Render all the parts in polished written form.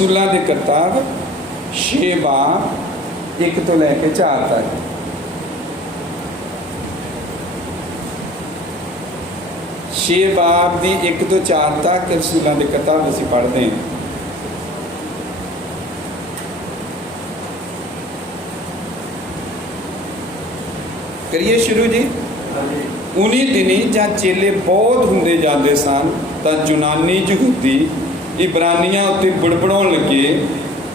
रसूलों के किताब 6 बाब 1 तो लैके 4 तक। छे बाब की 1 तो 4 तक रसूलों की किताब असीं पढ़ते हैं। करिए शुरू जी। उन्हीं दिनी जहाँ चेले बहुत होंदे जाते सन तो यूनानी यहूदी इब्रानियां उत्ते बुड़बड़ाउण लगे,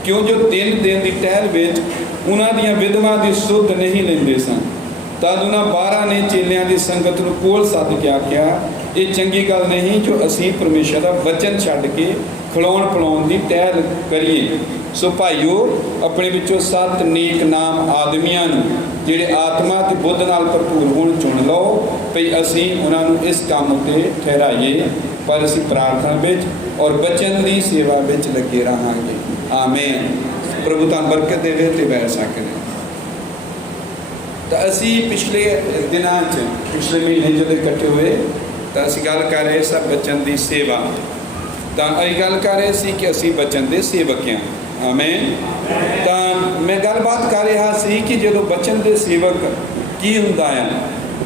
क्यों जो 3 दिन की टहल विच उन्हां दियां विधवां दी सुध नहीं लेंदे सन। तद उन्हां 12 ने चेलियां दी संगत नूं कोल सद के आख्या, ये चंगी गल नहीं जो असीं परमेश्वर का वचन छड्ड के खिलाउण पिलाउण दी टहल करिए। सो भाईओ, अपने विचों 7 नेक नाम आदमियां नूं जिहड़े आत्मा ते बुद्ध नाल भरपूर होण चुन लो, भई असीं उन्हां नूं इस काम उत्ते ठहराइए, पर असीं प्रार्थना विच और वचन की सेवा विच लगे रहांगे। आमीन। प्रभु तुहानूं बरकत देवे ते बैठ सकने। तो असी पिछले दिनों पिछले महीने जो इकट्ठे हुए तो असी गल कर रहे सब बचन की सेवा। तो अभी गल कर रहे सी कि असी बचन के सेवक हैं। आमीन। तो मैं गलबात कर रहा सी कि जो बचन के सेवक की हुंदा है,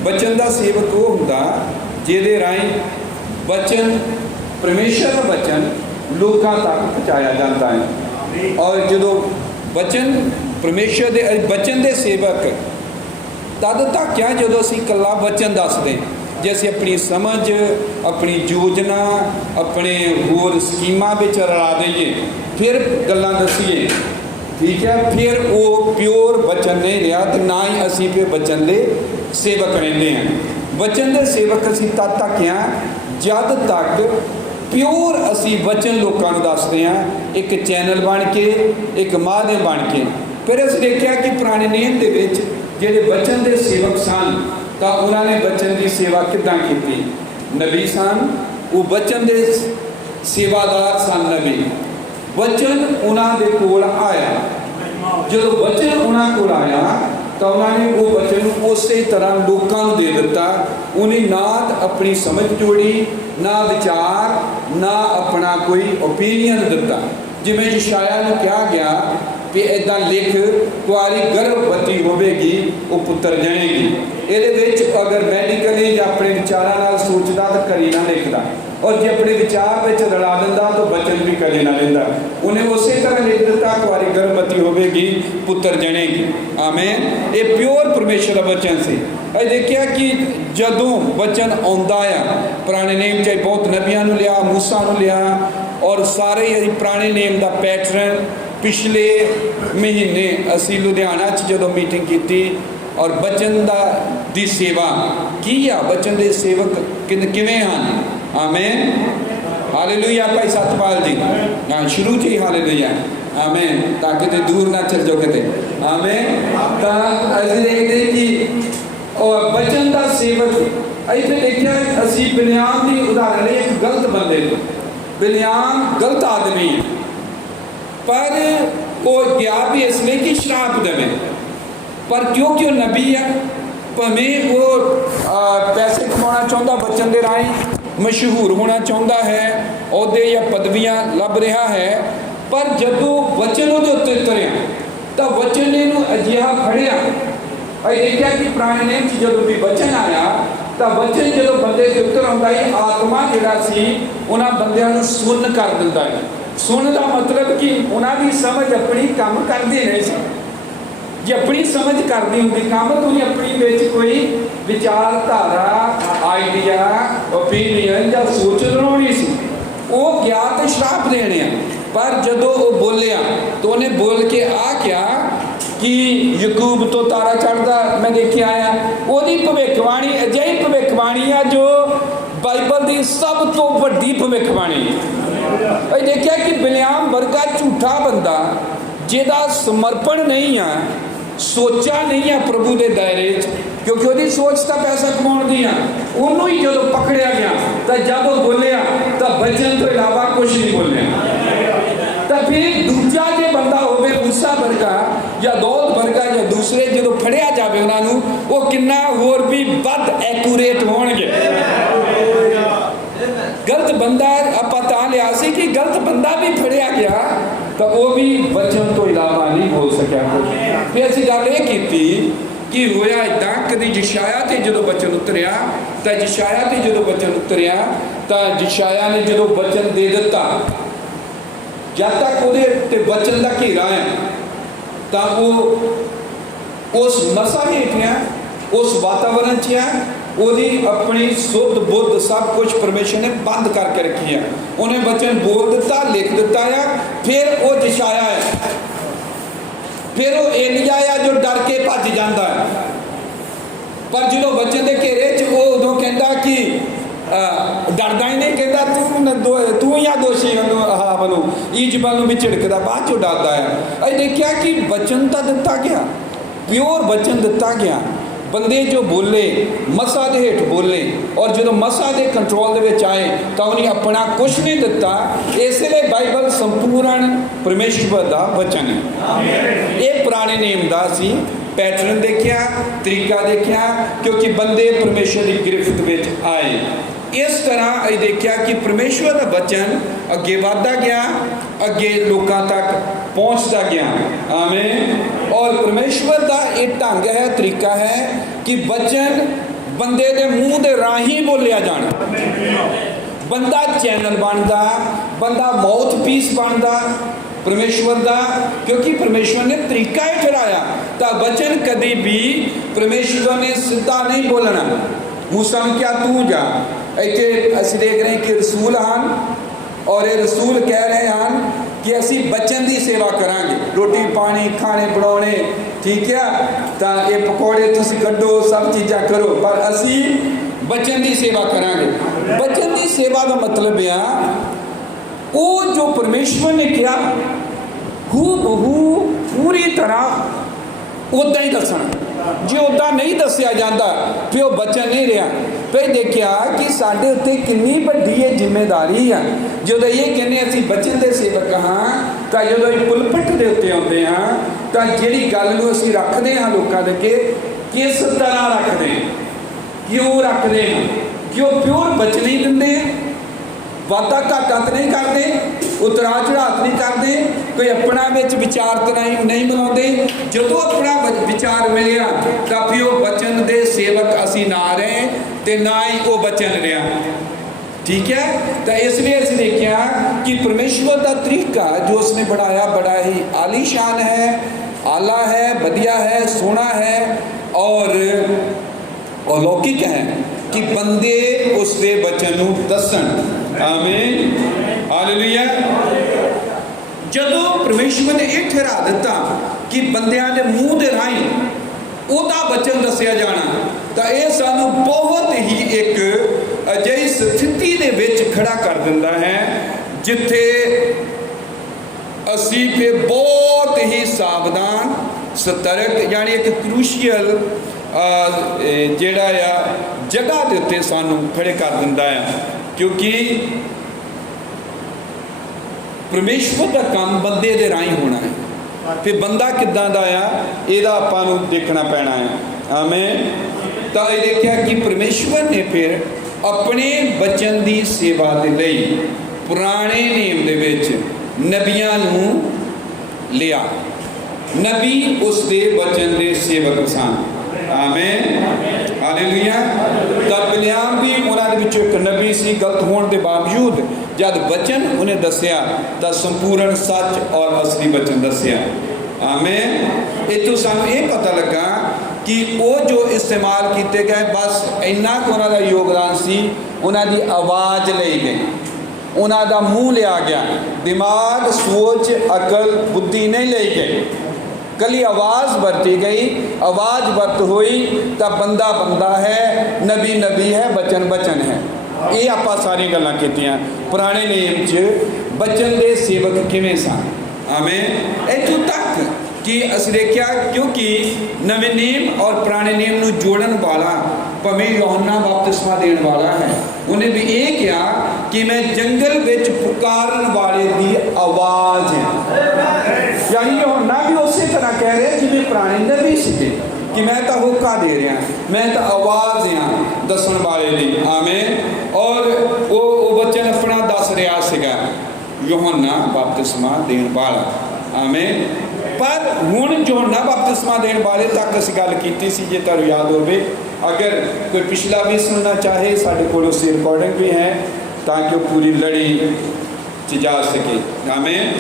बचन का सेवक वो हुंदा जिहदे राहीं बचन परमेश्वर का बचन लोगों तक पहुँचाया जाता है। और जो बचन परमेश्वर के बचन के सेवक तद तक क्या जो असी कला बचन दसते, जे असी अपनी समझ अपनी योजना अपने होर स्कीमां विच रला दईए फिर गल्लां दसीए, ठीक है, फिर वो प्योर बचन नहीं रहा तो ना ही असी फिर बचन के सेवक रहते हैं। बचन के सेवक असी तद तक हैं जद तक प्योर असी वचन लोगों को दसते हैं, एक चैनल बन के एक माध्यम बन के। फिर अस देखा कि पुराने नियम के ਜਿਹੜੇ बचन के सेवक सन तो उन्होंने बचन की सेवा किदां की। नबी सन वो बचन के सेवादार सन। नबी बचन उन्होंने कोल आया, जो बचन उन्होंने कोल आया तो उन्होंने वो बचन उस तरह लोगों को दे दिता। उन्हें ना अपनी समझ जोड़ी, ना विचार, ना अपना कोई ओपीनियन दिता। जिमें यशायाह नूं कहा गया कि इदा लिख, कुआरी गर्भवती होगी वो पुत्र जनेगी। ये अगर मैडिकली या अपने विचारों नाल सोचता तो करी ना लिखता, और जो अपने विचार में रला दिंदा तो बचन भी करी ना लेंदा। उन्हें उस तरह लिख दिता, कुआरी गर्भवती होगी पुत्र जनेगी। आमीन। ये प्योर परमेश्वर का बचन से। अ देखिया कि जदों बचन आउंदा आ, पुराने नेम चाहे बहुत नबियां नूं लिया, मूसा नूं लिया, और सारे ही पुराने नेम का पैटर्न पिछले महीने असी लुधियाना जो मीटिंग की और बचन की सेवा की आ, बचन के सेवक किवें हैं। आमीन। हालेलुया। भाई सतपाल जी हाँ शुरू से ही हालेलुया। आमीन। ताकि तो दूर ना चल जाओ किते। आमीन। तो असीं देखते कि बचन का सेवक इतने देखिया असी बिलियाम की उदाहरण एक गलत बंदे, बिलियाम गलत आदमी है, पर वो गया भी इसलिए कि श्राप देवे, पर क्योंकि वो नबी है, भावें वो पैसे कमाना चाहता बचन के राही, मशहूर होना चाहता है, अहदे या पदवियां लभ रहा है, पर जदों वचन उसके उत्ते उतरिया तो वचन ने अजिहा फड़िया। देखा कि पुराने नेम जो भी वचन आया तो वचन जो बंदे के उत्तर आता है, आत्मा जिहड़ा सी उन्हां बंदियां नूं सुन कर दिंदा है। सुन का मतलब कि उन्होंने समझ अपनी काम करते नहीं सी। जे अपनी समझ करती होंगी काम तो अपनी बिच कोई विचारधारा आइडिया ओपीनियन या सोच बनानी सी। वो गया तो श्राप देने, पर जदों वो बोलिया तो उन्हें बोल के आ क्या कि यकूब तो तारा चढ़ता मैं देखे आया। वही भविष्यवाणी अजिही भविष्यवाणी है जो बाइबल की सब तो वड्डी भविष्यवाणी। देखा कि बिलियाम वर्गा झूठा बंदा जिहदा समर्पण नहीं है, सोचा नहीं है प्रभु के दायरे, क्योंकि वो सोच तो पैसा कमाने दी है। उन्होंने ही जो पकड़िया गया तो जब वो बोलिया तो बचन तो इलावा कुछ नहीं बोलिया। तो फिर दूजा जो बंदा होवे मूसा वर्गा या दौद वर्गा या दूसरे जो फड़िया जाए उन्होंने वो कितना होर भी वध एक्यूरेट होणगे। गलत गलत बंदा ਆਪਾਂ ਤਾਂ ਲਿਆ ਸੀ कि गलत बंदा भी फड़िया गया तो वह भी बचन तो इलावा नहीं बोल सकिया कुछ। फिर ਅਸੀਂ ਗੱਲ ਇਹ ਕੀਤੀ कि होया इदां कदी यशायाह ते जदों बचन उतरिया तो यशायाह ते जदों बचन उतरिया तो यशायाह ने जदों बचन दे दिता जब तक वो बचन का घेरा है तो वो उस मसा हेठ है उस वातावरण च है ਉਹਦੀ अपनी सुध बुद्ध सब कुछ परमेश्वर ने बंद करके रखी है। उन्हें बचन बोल दिता लिख दिता है। फिर वो यशायाह है फिर वो एलिया है जो डर के भज जाता है पर जो बचन के घेरे च वो उदों कहता कि डरदा ही नहीं कहता तू ही आ दोषी मनु ईजबल भी झिड़कदा बाद चो डरदा है। अं देखा कि बचन तो दिता गया प्योर बचन दिता गया बंदे जो बोले मसा दे हेठ बोले और जो मसा के कंट्रोल दे आए तो उन्हें अपना कुछ नहीं दिता। इसलिए बाइबल संपूर्ण परमेश्वर का वचन है। ये पुराने नियम का सी पैटर्न देखा तरीका देखा क्योंकि बंदे परमेश्वर की गिरफ्त में आए। इस तरह अं देखा कि परमेश्वर का वचन अगे बढ़ता गया अगे लोगों तक पहुँचता गया। आमीन। और परमेश्वर का एक ढंग है तरीका है कि वचन बंदे के मूँह के राही बोलिया जाना बंदा चैनल बनता बंदा माउथ पीस बनता परमेश्वर का क्योंकि परमेश्वर ने तरीका ही ठहराया। तो वचन कभी भी परमेश्वर ने सीधा नहीं बोलना मूसा ने क्या तू जा इतने असी देख रहे हैं कि रसूल हैं और ये रसूल कह रहे हैं कि असी बचन की सेवा करांगे रोटी पानी खाने बनाने ठीक है तो ये पकौड़े तुम कड्डो सब चीज़ा करो पर असी बचन की सेवा करांगे। बचन की सेवा का मतलब है वो जो परमेश्वर ने किया हूबहू पूरी तरह उदा ही दसना जो उदा नहीं दसिया जाता फिर वो बचन नहीं रहा। फिर देखा कि साढ़े उत्ते कितनी वड्डी ये जिम्मेदारी है जो ये कहने असी बचन के सेवक हाँ तो जो पुलपट के उत्ते आते हैं तो जी गल को असी रखते हैं लोगों के किस तरह रखते हैं क्यों रखते हैं क्यों प्योर बचन ही देंगे वादा घाटा तो नहीं करते उतरा चढ़ात नहीं करते कोई अपना विचार तो नहीं बनाते जो अपना विचार मिलया तो फिर वो बचन के सेवक असी ना रहे तो ना ही वो बचन रहा ठीक है। तो इसलिए असं देखा कि परमेश्वर का तरीका जो उसने बनाया बड़ा ही आलीशान है आला है वधिया है सोहना है और अलौकिक है कि बंदे उसके बचन को दसन। आमीन हालेलुया। जदों परमेश्वर ने यह ठहरा दिता कि बंदियां दे मूँह के राही ਉਹਦਾ बचन दसिया जाना तो यह सानू बहुत ही एक अजिही स्थिति दे विच खड़ा कर दिंदा है जिथे असी फिर बहुत ही सावधान सतर्क यानी एक क्रूशियल जिहड़ा आ जगह के उत्ते सानू खड़े कर दिंदा है क्योंकि परमेश्वर का काम बंदे दे राही होना है। फिर बंदा किदां दा आ इहदा आपां नूं देखना पैना है। आमीन। तो ये देखा कि परमेश्वर ने फिर अपने बचन की सेवा के लिए पुराने नियम दे विच नबियां नूं लिया नबी उसके बचन के सेवक सन। आमीन हालेलुया। तो बिल्याम भी उन्हां दे विचों एक नबी सी गलत होने के बावजूद जब बचन उन्हें दसिया तो संपूर्ण सच और असली बचन दसिया। आमीन। इतों सानू ये पता लगा कि वो जो इस्तेमाल किए गए बस इन्ना को उन्होंने योगदान सी उन्होंने आवाज़ ली गई उन्होंने मूँह लिया गया दिमाग सोच अकल बुद्धि नहीं ली गई कली आवाज़ बरती गई। आवाज़ बरत हुई तो बंदा बंदा है नबी नबी है बचन बचन है। ये आप सारी गल्लां कीतियां पुराने नियम च बचन के सेवक किवें सन। आमीन। इत्थों तक कि असीं देखिया क्योंकि नवे नियम और पुराने नियम नूं जोड़न वाला भावें यूहन्ना बपतिस्मा देण वाला है उन्हें भी ये कहा कि मैं जंगल विच पुकारन वाले की आवाज़ है। यानी यूहन्ना भी उस तरह कह रहे जिवें पुराने नबी सीगे कि मैं तो होका दे रहा मैं तो आवाज़ हाँ दसन वाले ली। आमीन। और वो बचन अपना दस रहा सीगा, यूहन्ना बपतिस्मा देण वाला। आमीन। पर हुण यूहन्ना बपतिस्मा देण वाले तक असीं गल कीती सी, जे तुहानूं याद होवे। अगर कोई पिछला भी सुनना चाहे, साडे कोल उसकी रिकॉर्डिंग भी है, ताकि वो पूरी लड़ी च जा सके। आमीन।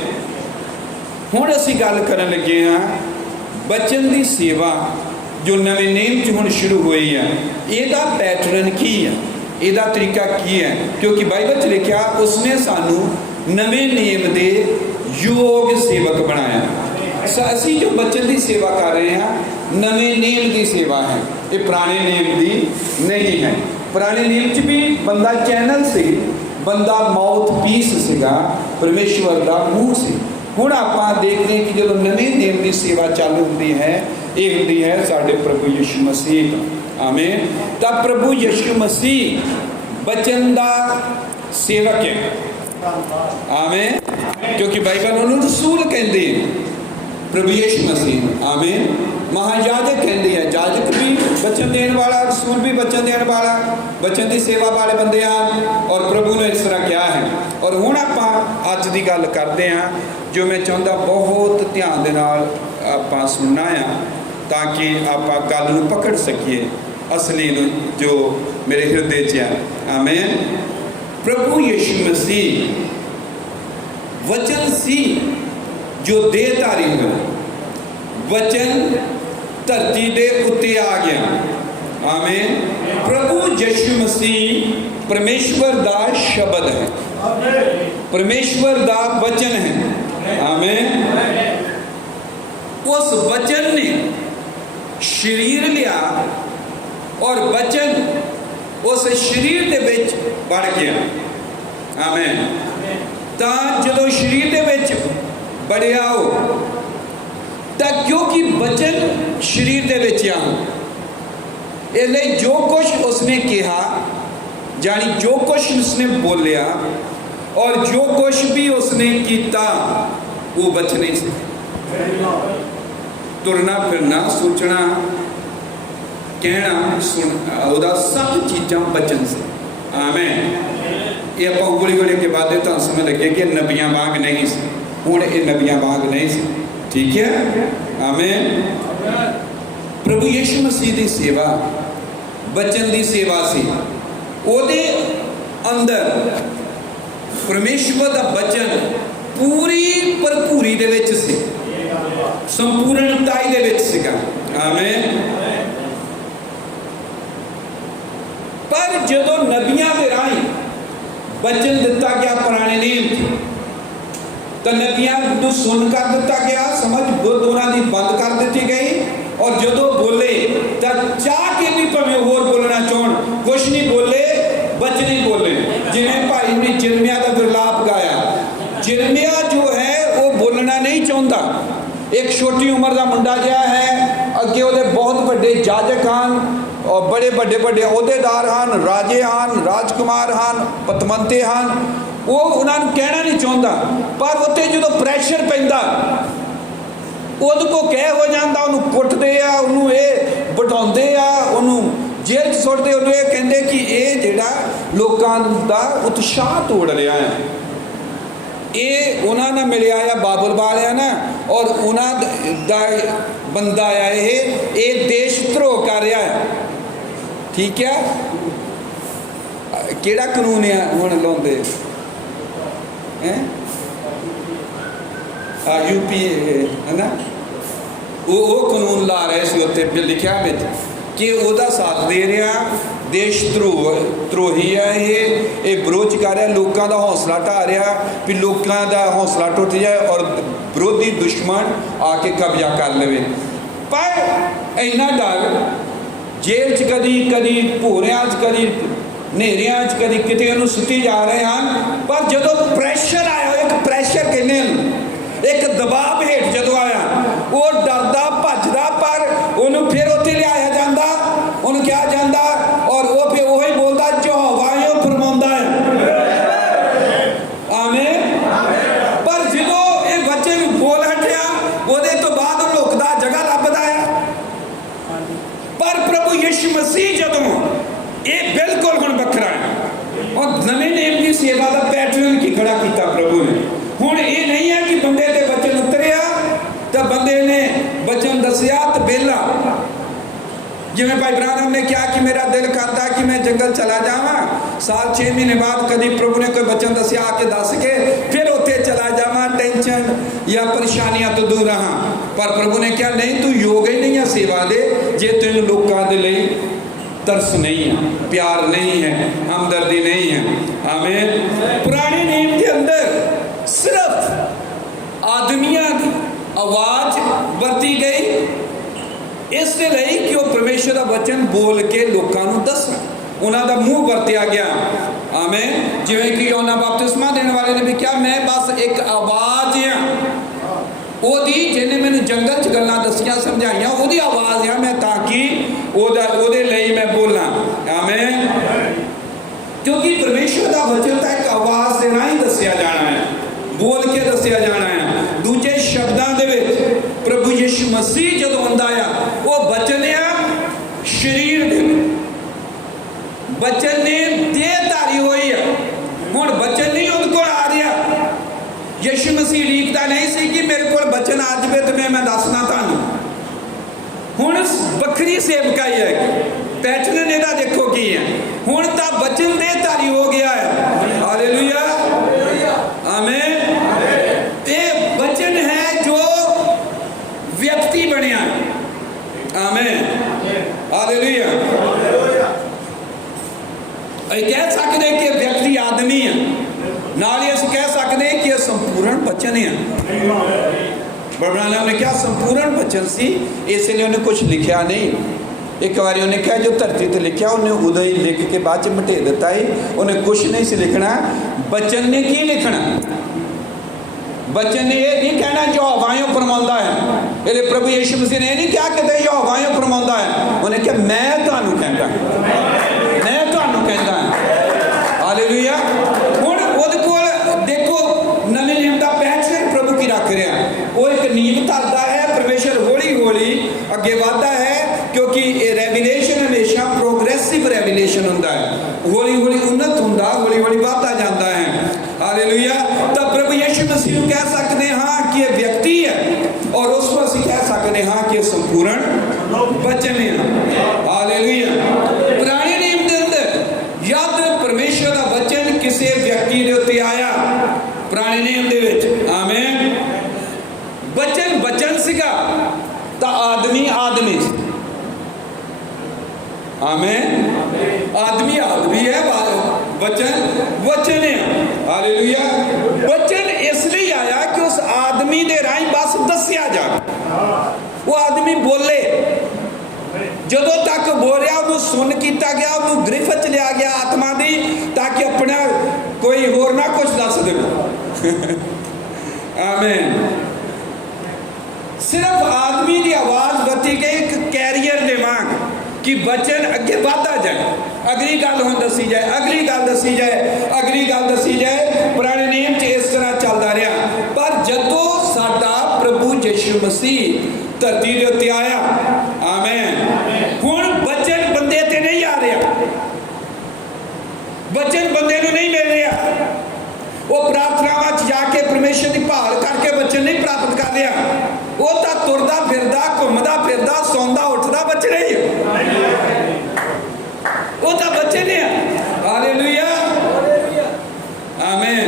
हुण असीं गल करन लगे हाँ बचन की सेवा जो नवे नेम च हुण शुरू हुई है, इहदा पैटर्न की है, इहदा तरीका की है। क्योंकि बाइबल च लिखा उसने सानू नवे नेम दे योग सेवक बनाया। असी जो बचन की सेवा कर रहे हैं नवे नेम की सेवा है, ये पुराने नेम की नहीं है। पुराने नेम च भी बंदा चैनल से, बंदा माउथ पीस सीगा, परमेश्वर का मूँह से। हुण आपां देखते हैं कि जो नवे नेम की सेवा चालू होती है, ये होती है साडे प्रभु यीशु मसीह। आमीन। तो प्रभु यीशु मसीह बचन का सेवक है। आमीन। क्योंकि बाइबल उन्होंने रसूल कहते हैं, प्रभु यीशु मसीह। आमीन। महायाजक कहते हैं, याजक भी बचन देने वाला, रसूल भी बचन देने वाला, बचन की सेवा वाले बंदे हैं। और प्रभु ने इस तरह किया है। और हुण आपां अज दी गल करते हैं, जो मैं चाहता बहुत ध्यान दे नाल आपां सुनना है, ताकि आपां गल नूं पकड़ सकीए असली जो मेरे हृदय च है। आमीन। प्रभु यीशु मसीह वचन सी जो देहधारी हुआ, वचन धरती दे उत्ते आ गया। आमीन। प्रभु यीशु मसीह परमेश्वर दा शब्द है, परमेश्वर दा वचन है। आमीन। उस वचन ने शरीर लिया और वचन उस शरीर दे विच बढ़ गया। आमीन। तां जदों शरीर दे विच बढ़िया हो, तां क्योंकि वचन शरीर दे विच आ, इसलिए जो कुछ उसने कहा, जानी जो कुछ उसने बोलिया और जो कुछ भी उसने किया, वो वचन ही से। तुरना फिरना, सोचना, कहना, सुन, उदा सब चीज़ां वचन से। आमीन। ये आप हौली हौली के बाद तो समझ लगे कि नबियां वांग नहीं सी, हुण ये नबियां वांग नहीं सी। ठीक है। आमीन। प्रभु यीशु मसीह की सेवा वचन की सेवा सी, ਉਹਦੇ अंदर परमेश्वर का वचन पूरी भरपूरी दे विच सी, संपूर्णताई दे विच सीगा। आमीन। पर जदों नबियां दे राही वचन दिता गया पुराने नेम, तो नबियां नूं सुन कर दिता गया, समझ बुद्ध उन्होंने बंद कर दी गई। और जदों बोले तो चाह के भी भावें होर बोलना चाहन, कुछ नहीं बोले, वचन ही बोले। जिवें भाई ने जिरमिया का विलाप गाया, जिरमिया जो है वो बोलना नहीं चाहता। एक छोटी उम्र का मुंडा जिहा है, अगे वो बहुत बड़े जाजक हैं और बड़े बड़े बड़े अहुदेदार हैं, राजे हैं, राजकुमार हैं, पतमंते हैं। वो उन्होंने कहना नहीं चाहता, पर उत्ते जो प्रैशर पैंदा उद को कह हो जाता, उन्होंने कुटते आ, उन्होंने ये बिठाते आ, उन्होंने जेल सुटते, उन्होंने ये कहते कि ये जिहड़ा लोकां दा उत्साह तोड़ रहा है। ये उन्होंने मिलिया आ बाबुल वालिया ना, और उन्होंने बंदा आया ये देश धरोह कर रहा है। ठीक है। केड़ा कानून है हुण लाउंदे हैं, यूपी है ना, वो कानून ला रहे थे, उत्ते लिखा बिच कि वह साथ दे रहा, देश द्रोही है, ये विरोध कर रहा, लोगों का हौसला ढा रहा, भी लोगों का हौसला टुट जाए और विरोधी दुश्मन आके कब्जा कर ले। पर इन्ना डर जेल च कदी भोरिया कदी नेरिया कदी किते उन्होंने सुती जा रहे हैं। पर जो प्रैशर आया, एक प्रैशर कहने, एक दबाव हेठ जो आया, वो डरदा भजदा, पर उन्होंने फिर उत्ते लिया जाता, उन्होंने कहा जाता, और वो फिर वही बोलता जो हवाइयों फरमाउंदा है। आमीन। पर जो ये बच्चे बोल हटिया, ਉਹਦੇ तो बाद लुकदा जगह लभदा है। पर प्रभु यीशु मसीह जदों ये बिल्कुल हुण वखरा है, और नवे नेम की सेवा जिवें भाई ब्राह्मण ने कहा कि मेरा दिल करता कि मैं जंगल चला जावा, साल 6 महीने बाद कभी प्रभु ने कोई वचन दसिया आके दस के फिर उत्थे चला जावा, टेंशन या परेशानियां तो दूर रहा। पर प्रभु ने कहा नहीं, तू योग ही नहीं है सेवा दे जे तेन लोगों के लिए तरस नहीं है, प्यार नहीं है, हमदर्दी नहीं है। आमीन। पुराने नियम के अंदर सिर्फ आदमियों की आवाज वरती गई इसलिए कि वह परमेश्वर का वचन बोल के लोगों को दसना, उन्होंने मुंह वरत्या गया। आमीन। जिवें कि यूहन्ना बपतिस्मा देने वाले ने भी कहा मैं बस एक आवाज हाँ ओदी जिन्हें मैंने जंगल च गल्लां दसियां समझाइयां ओदी आवाज है मैं ताकि ओदे लई मैं बोला। आमीन। क्योंकि परमेश्वर का वचन तो एक आवाज के राही दसिया जाना है, बोल के दसिया जाना है। दूजे शब्दों के प्रभु यीशु मसीह जो आंदा आ वो वचन आ शरीर दे वचन ने देहधारी हुई है। हुण वचन नहीं उनके को आ रहा, यीशु मसीह लीकता नहीं सी कि मेरे को वचन आ जाए तो मैं दसना तुहानू। हुण बखरी सेवकाई है, पैटर्न इहदा देखो की है। हुण तां वचन देहधारी हो गया है। हालेलुया। आमीन। ये वचन है जो व्यक्ति बनया। आमीन। हालेलुया। कह सकते हैं कि व्यक्ति आदमी है, नाल ही कह सकते हैं कि संपूर्ण वचन है। ब्रह्मण्ड ने क्या संपूर्ण वचन सी, इसलिए उन्हें कुछ लिखा नहीं। एक बार उन्हें क्या जो धरती पर लिखा उन्हें उदय ही लिख के बाद मटे दिता ही, उन्हें कुछ नहीं सी लिखना। वचन ने की लिखना, वचन ने यह नहीं कहना जो हवायों फरमाता है। इसलिए प्रभु यीशु मसीह ने नहीं क्या कहते जो हवायों फरमाता है, उन्हें क्या मैं तुहानू कहता, मैं तुहानू कहता। हालेलुया। हुण उहदे कोल देखो नवे नियम दा पैटर्न प्रभु की रख रहा है, वो एक नींव धरता है, परमेश्वर हौली हौली अगे बढ़ता है क्योंकि रेवलेशन हमेशा प्रोग्रेसिव रेवलेशन होता है, हौली हौली उन्नत होता, हौली हौली बढ़ता जाता है। हालेलुया। तो प्रभु यीशु मसीह कह सकते हैं हाँ कि यह व्यक्ति है, और उसको असं कह सकते हाँ कि संपूर्ण वचन है। हालेलुया। पुराने नियम के अंदर यद परमेश्वर का वचन किसी व्यक्ति के उत्ते आया पुराने नियम के विच, आमीन, वचन वचन सीगा तो आदमी आदमी, आमीन, आदमी आदमी है, वचन वचन है। हालेलुया। वचन इसलिए आया कि उस आदमी के राही बस दसिया जाए, वो आदमी बोले, जदों तक बोलिया उन्होंने सुन किया गया, उन्होंने गिरफ्त च लिया गया आत्मा की, ताकि अपना कोई होर ना कुछ दस दे। आमीन। सिर्फ आदमी की आवाज बती गई एक कैरियर दे वांग कि वचन अगे बढ़ता जाए, अगली गल हुण दसी जाए, अगली गल दसी जाए, अगली गल दसी जाए। पुराने नियम च इस तरह चलता रहा। पर जदों साडा प्रभु यीशु मसीह धरती के उत्ते आया, आमीन, हुण वचन बंदे ते नहीं आ रहा, वचन बंदे नूं नहीं मिल रहा। वो प्रार्थनावां च जाके परमेश्वर की भाल करके वचन नहीं प्राप्त कर रहा, वो तो तुरदा फिरदा घूमदा फिरदा सौंदा उठदा वचन ही है, वो तो वचन है। हालेलुया। आमीन।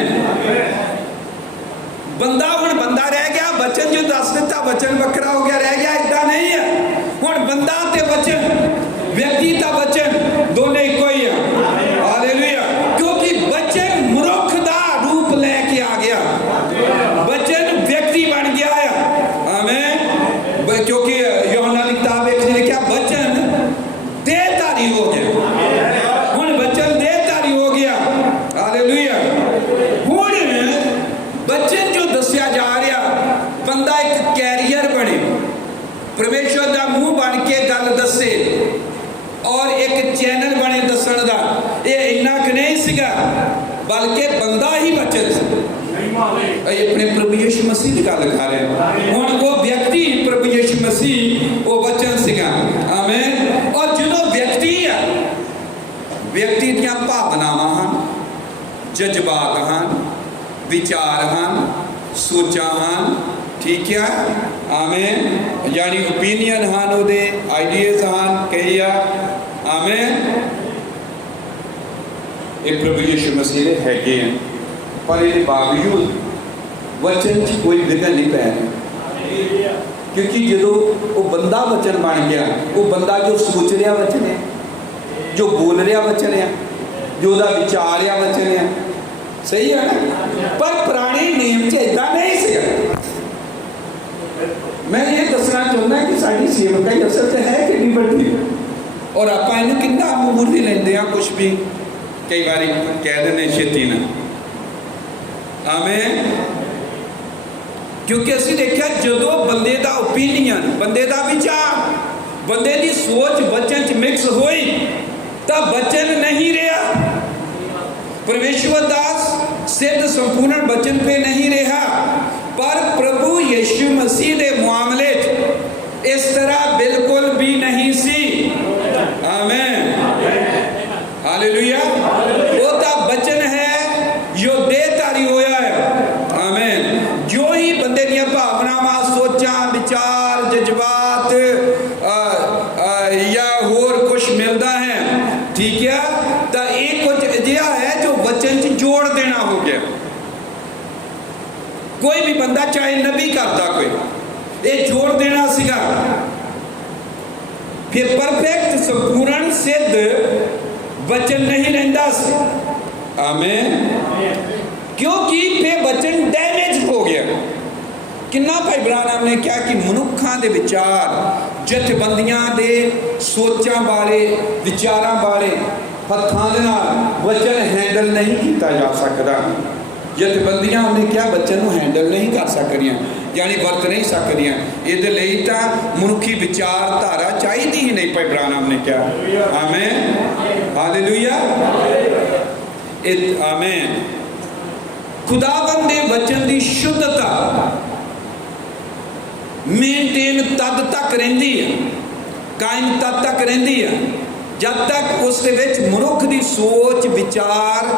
बंदा हुण बंदा रह गया, वचन जो दस दिता वचन वखरा हो गया, रह गया, इदा नहीं है। हुण बंदा ते वचन, व्यक्ति का वचन दोनों इको ही है। हालेलुया। क्योंकि वचन मनुख का रूप लेके आ गया, वचन व्यक्ति बन गया है। आमीन। क्योंकि यूहन्ना की किताब एक लिखा वचन देहधारी हो गया, हुण वचन देहधारी हो गया। हालेलुया। हुण वचन जो दसिया जा रहा, बंदा एक कैरियर बने, परमेश्वर का मुंह बन के गल दसे, और एक चैनल बने दसन का। ये इन्ना क नहीं सीगा, बल्कि बंदा ही वचन अपने प्रभु यीशु मसीह की गल कर रहे। हुण वो व्यक्ति प्रभु यीशु मसीह वो वचन सीगा। आमीन। और जो व्यक्ति है, व्यक्ति दियां भावनावां हन, जज्बात हन, विचार हन, सोचां हन, ठीक है आमेन यानी ओपीनियन ਹਨ ਉਹਦੇ ਆਈਡੀਆਜ਼ ਹਨ ਕਈ ਆ ਆਮੇਨ ਇਹ ਪ੍ਰਭੂ ਯਿਸੂ ਮਸੀਹ ਦੇ ਹੈਗੇ ਆ ਪਰ ਇਹਦੇ ਬਾਵਜੂਦ ਵਚਨ 'ਚ ਕੋਈ ਵਿਘਨ ਨਹੀਂ ਪੈ ਰਿਹਾ क्योंकि जो वो बंदा वचन बन गया वो बंदा जो सोच रहा वचन है जो बोल रहा वचन है जो विचार रहा वचन है सही है ना पर पुराने नियम च इदा नहीं सी मैं ये दसना चाहता कि साड़ी सेवकाई असल च है कि बड़ी और आप इन्हें कितना मुरली लेंदे हैं कुछ भी कई बार कह देने छेती ना आमें क्योंकि असी देखा जो बंदे का ओपीनियन बंदे का विचार बंदे की सोच बचन च मिक्स हुई तो बचन नहीं रहा परमेश्वर दास सिद्ध संपूर्ण बचन पे नहीं रहा पर प्रभु यीशु मसीह के मामले इस तरह बिल्कुल भी नहीं सी आमीन हालेलुया वो तो बचन है जो देहधारी होया है आमीन जो ही बंदे दी भावनावां सोचां विचार जज्बात या होर कुछ मिलता है ठीक है तो एक कुछ अजिहा है जो वचन च जोड़ देना हो गया कोई भी बंदा चाहे नबी करता कोई ये जोड़ देना सीगा फिर परफेक्ट संपूर्ण सिद्ध वचन नहीं रहिंदा सी आमीन क्योंकि फिर वचन डैमेज हो गया किन्ना भाई ब्राह्मण ने क्या कि मनुखों के विचार जथेबंदियां दे सोचां बारे विचारां बारे हत्थां दे नाल वचन हैंडल नहीं किया जा सकता जथेबंदियां ने क्या वचन को हैंडल नहीं कर सकदियां यानी वर्त नहीं सकदियां इहदे लई तां मनुखी विचारधारा चाहिदी ही नहीं भाई ब्राह्मण ने क्या आमीन हालेलुया आमीन खुदावंद दे वचन की शुद्धता मेनटेन तद तक रहिंदी है कायम तद तक रहिंदी है जब तक उस दे विच मनुख की सोच विचार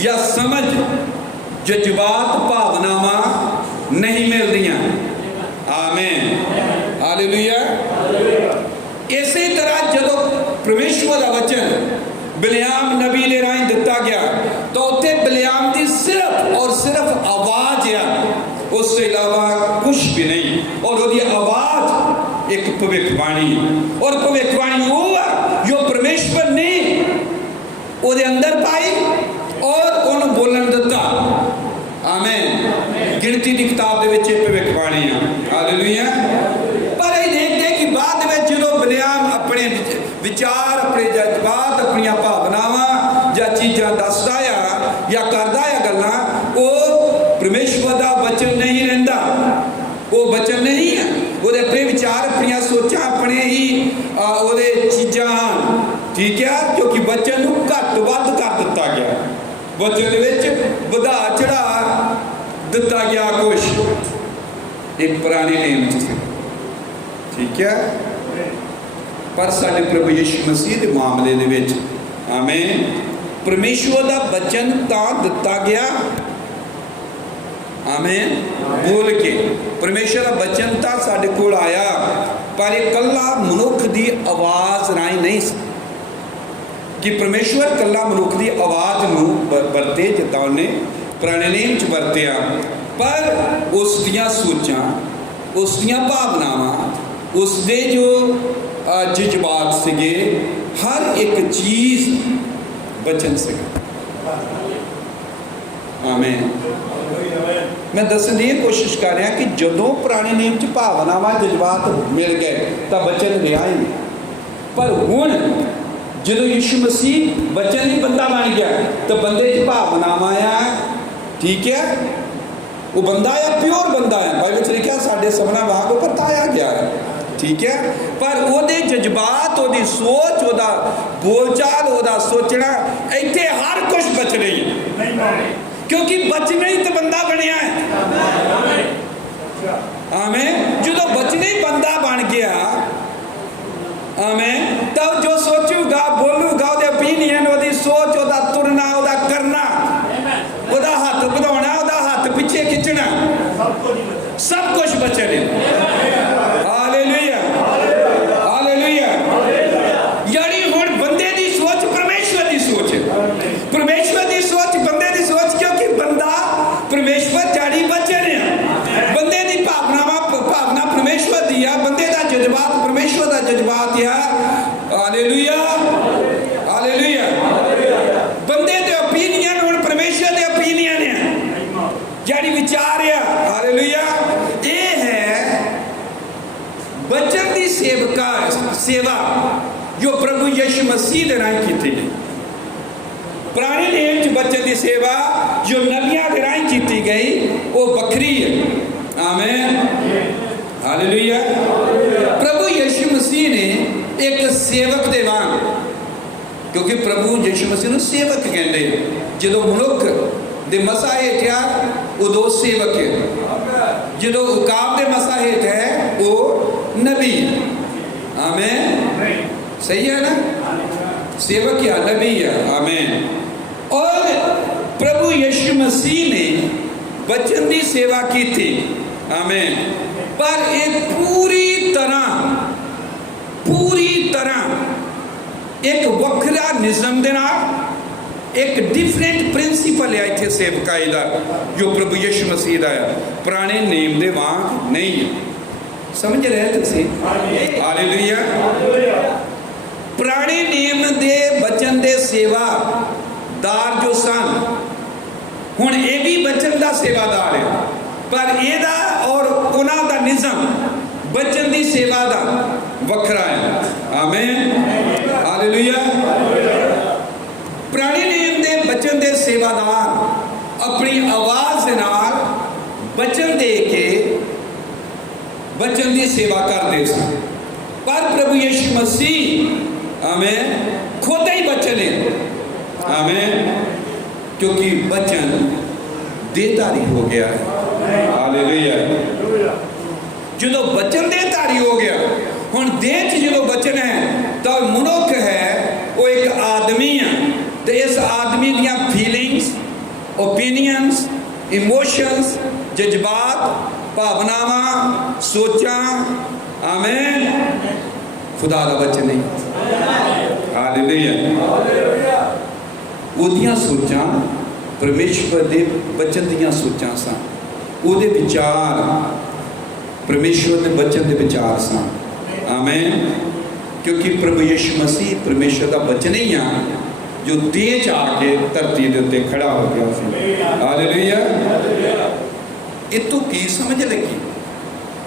या समझ जज्बात भावनावां नहीं मिलदियां आमीन हालेलुया इसी तरह जदों परमेश्वर का वचन बिलयाम नबी ने राही दिता गया तो उत्थे बिलयाम की सिर्फ और सिर्फ आवाज है उसके अलावा कुछ भी नहीं और वो आवाज एक भविष्यवाणी और भविष्यवाणी वो है जो परमेश्वर ने वो अंदर पाई और उन्होंने बोलन दिता आमीन गिनती की किताब के विच भविष्यवाणी है हालेलुया पर ये देखते कि बाद में जो बिलयाम अपने विचार अपने जज्बात अपन भावनावां या चीज़ां दसदा या करदा है गल्लां वो परमेश्वर का वचन नहीं रहिंदा वो वचन नहीं है वो अपने विचार अपन सोचां अपने ही वो चीज़ां ठीक है क्योंकि वचन नूं घट वध कर दिता गया वचन दे विच वधा चढ़ा दिता गया कुछ एक पुराने नियम च ठीक है पर साडे प्रभु यीशु मसीह के मामले दे विच आमीन परमेश्वर का वचन तां दिता गया आमीन बोल के परमेश्वर का वचन तां साडे कोल आया पर एक कल्ला मनुख की आवाज़ राही नहीं कि परमेश्वर कल्ला मनुख की आवाज़ नूं वरते जिद्दां उन्हें पुराने नियम च वरतिया पर उस दियां सोचां उस दियां भावनावां उसके जो जज्बात सीगे हर एक चीज़ बचन से आमीन मैं दसन की कोशिश कर रहा कि जदों पुराने नियम च भावनावां जज्बात मिल गए तो बचन रहा ही नहीं पर हुण जदों यीशु मसीह बचन ही बंदा बन गया तो बंदे च भावनावां आ ठीक है वो बंदा है प्योर बंदा है बाइबल च लिखा साडे सबना वाग परताया गया है ठीक है पर ओदे जज्बात ओदी सोच ओदा बोलचाल ओदा सोचना इत्थे हर कुछ बच रही है क्योंकि बचना ही तो बंदा बनया है आमीन जो बचने ही बंदा बन गया आमीन तब जो सोचूगा बोलूगा ओदे ओपीनियन ओदी सोच ओदा तुरना ओदा करना ओदा हाथ बढ़ाना ओदा हाथ पीछे खिंचना सब यीशु मसीह दे राही कीती गई। पुराने नेम च बच्चन की सेवा जो नबियां दे राही कीती गई वो बखरी है। आमीन, हालेलुया। प्रभु यीशु मसीह ने एक सेवक दे वांग, क्योंकि प्रभु यीशु मसीह नूं सेवक कहते हैं, जो मनुख दे मसा हेठ आ उदों सेवक है, जो उकाब दे मसा हेठ है वो नबी है। आमीन, सही है ना, सेवक या नबी है। आमीन। और प्रभु यीशु मसीह ने बचन की सेवा की थी। आमीन। पर एक पूरी तरह एक वखरा निज़म दे नाल एक डिफरेंट प्रिंसीपल है इत्थे सेवकाई दा जो प्रभु यीशु मसीह दा है, पुराने नेम दे वांग नहीं है। समझ रहे तुसीं? हालेलुया। पुराने नेम दे बचन दे सेवादार जो सन हुण ये भी बचन दा सेवादार है, पर एदा और उन्हां दा निज़म बचन दी सेवा दा वखरा है। आमीन, हालेलुया। पुराने नेम दे बचन दे सेवादार अपनी आवाज़ दे नाल बचन दे के बचन की सेवा करते सन, पर प्रभु यीशु मसीह आमीन खुद ही बचन है। आमीन, क्योंकि बचन देहधारी हो गया है। हालेलुया। जो बचन देहधारी हो गया, हुण देह च जो बचन है तो मनुख है वो एक आदमी है, तो इस आदमी दियां फीलिंग्स, ओपीनियंस, इमोशंस, जज्बात, भावनावां, सोचा, आमीन, खुदा दा बचन नहीं। हालेलुया। ओदियां सोचां परमेश्वर दे बचन दियां सोचां सन, ओदे विचार परमेश्वर दे बचन दे विचार सन। आमीन। क्योंकि प्रभु यीशु मसीह परमेश्वर दा बचन ही आ जो देह च आके धरती के उत्ते खड़ा हो गया। हालेलुया। ये तो की समझ लगी?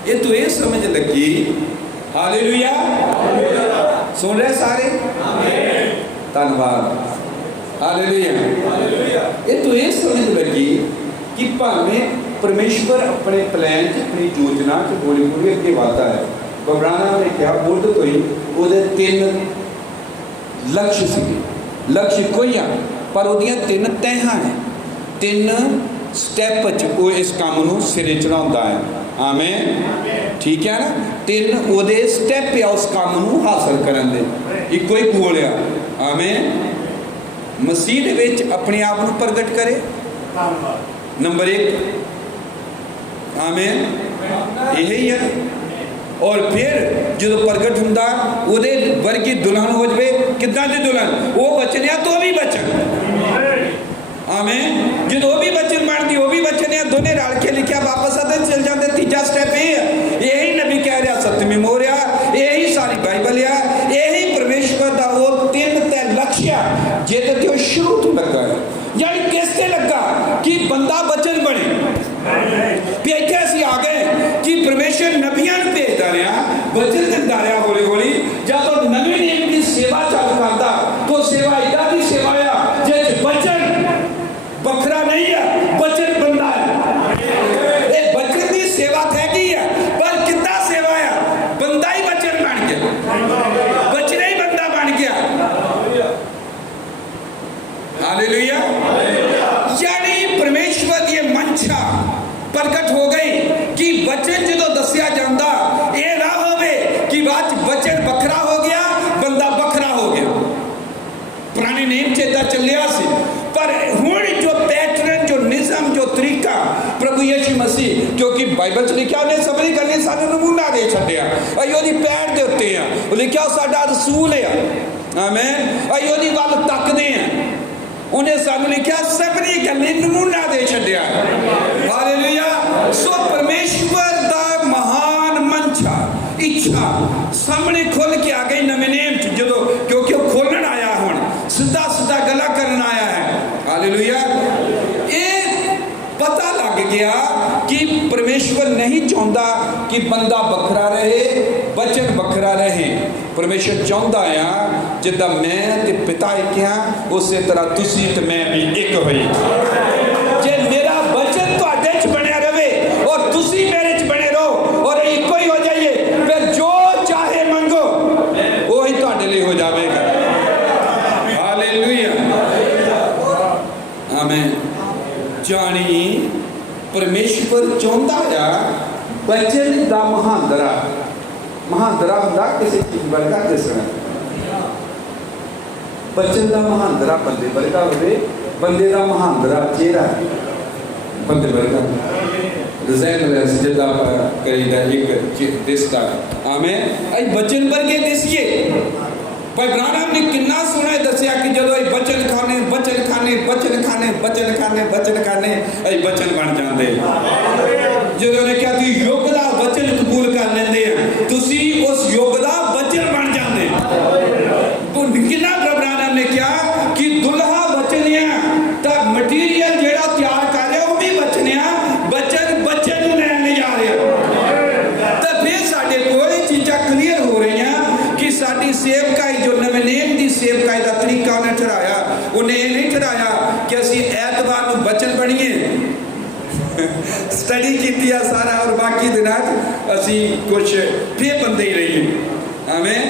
ये तो ये समझ लगी। हालेलुया। सुन रहे सारे? धन्यवाद। हालेलुया। ये तो ये समझ लगी कि भावें परमेश्वर अपने प्लान अपनी योजना हौली हौली अगे बढ़ता है। बबराना ने क्या बुद्ध तो ही ਉਹਦੇ 3 लक्ष्य से, लक्ष्य कोई आ पर ਉਹਦੀਆਂ 3 ਤਹਿਾਂ है, 3 स्टैप वो इस काम ਨੂੰ ਸਿਰੇ ਚੜਾਉਂਦਾ है। आमीन, ठीक है ना। 3 ਉਹਦੇ स्टैप आ उस काम ਨੂੰ हासिल ਕਰਨ ਦੇ, ਇੱਕੋ ਹੀ ਗੋਲ ਆ। आमीन। मसीह ਦੇ ਵਿੱਚ अपने आप ਨੂੰ प्रगट करे, नंबर 1। आमीन, यही है। और फिर जो प्रगट होंदा उहदे वर्गी दुल्हन हो जाए, किदां दी दुल्हन? वो बचनिया तो भी बचन। आमीन। जो वो भी बचन बनती वो भी बचन है, दोने रल के लिखा वापस आते चल जाते। तीजा स्टैप ये है, यही नबी कह रहा, सतवीं मोहर आ, यही सारी बाइबल आ, यही परमेश्वर का वो 3 तय लक्ष्य जिहदे ते शुरू तो लगा है। यानी किस ते लगा कि बंदा बचन बने। इत्थे असीं आ गए कि परमेश्वर नबियां नूं भेजदा रहा, बचन दिंदा रहा हौली हौली। जब नवे नेम की सेवा चालू करदा तो सेवा इदां दी सेवा आ जिस बचन बखरा नहीं है, बचन बंदा है। ये बचन की सेवा हैगी है, पर कितना सेवा है? बंदा ही बचन बन गया, बचन ही बंदा बन गया। हालेलुया। यानी परमेश्वर की मंशा प्रकट हो गई कि बचन जो दसिया जाता ये ना होवे कि बाद बचन बखरा हो गया, बंदा बखरा हो गया। पुराने नेम चेता चलिया सी, पर हुण जो पैटर्न, जो निज़म, जो तरीका प्रभु यीशु मसीह, क्योंकि बाइबल च लिखा उन्हें सबरी गल्लें सानूं नमूना दे छड्डिया। असीं ओहदी पैड़ दे उत्ते आ, लिखा साडा रसूल है। आमीन। असीं ओहदी वल तकदे आ, उन्हें सानूं लिखा सबरी गल्लें नमूना दे छड्डिया। हालेलुया। सो परमेश्वर दा महान मंशा, इच्छा सामने खुल के आ गई नवे नेम जो, क्योंकि वो खोलन आया, हुण सीधा सीधा गला करन आया है। हालेलुया। ये पता लग गया कि परमेश्वर परमेश्वर नहीं चाहता कि बंदा बखरा रहे, बचन बखरा रहे। परमेश्वर चाहता आ जिदा मैं ते पिता एक हाँ, उस तरह तुसी ते मैं भी एक होई। जे मेरा बचन तुहाडे च बनिया रहे और तुसी मेरे च बने रहो और एक ही हो जाइए, फिर जो चाहे मंगो वही तुहाडे लिए हो जाएगा। हालेलुया, आमीन। जानी परमेश्वर चाहता आ बचन का महांदरा। महांदरा होंदा किसी चीज वर्गा दिसना। बचन का महांदरा बंदे वर्गा होवे, बंदे का महांदरा चेहरा बंदे वर्गा रिजेंबलेंस जिदा करीदा एक दिसदा। आमीन। अई बचन वर्गे दिसिए। भाई ब्राह्मण ने कितना सोहना दसिया कि जो बचन खाने बचन खाने बचन खाने बचन खाने बचन खाने अई बचन बन जाते। जो ने क्या तू युग का वचन कबूल कर लेंदे हैं, तुसी उस युग का वचन बन जाते। कितना ब्राह्मण ने क्या कि दुल्हा वचन है, मटीरियल जेड़ा तैयार कर रहा वो भी वचन है, बचन बचन लैन नहीं जा रहा। तो फिर साडे कोई चीज़ां क्लीयर हो रही हैं कि साडी सेवकाई जो नवे नेम की सेवकाई का तरीका उन्हें ठहराया। उन्हें ये नहीं ठहराया कि असी ऐतवार को बचन पढ़िए, स्टडी की सारा और बाकी दिन असी कुछ फिर बंदे ही रहिए। हमें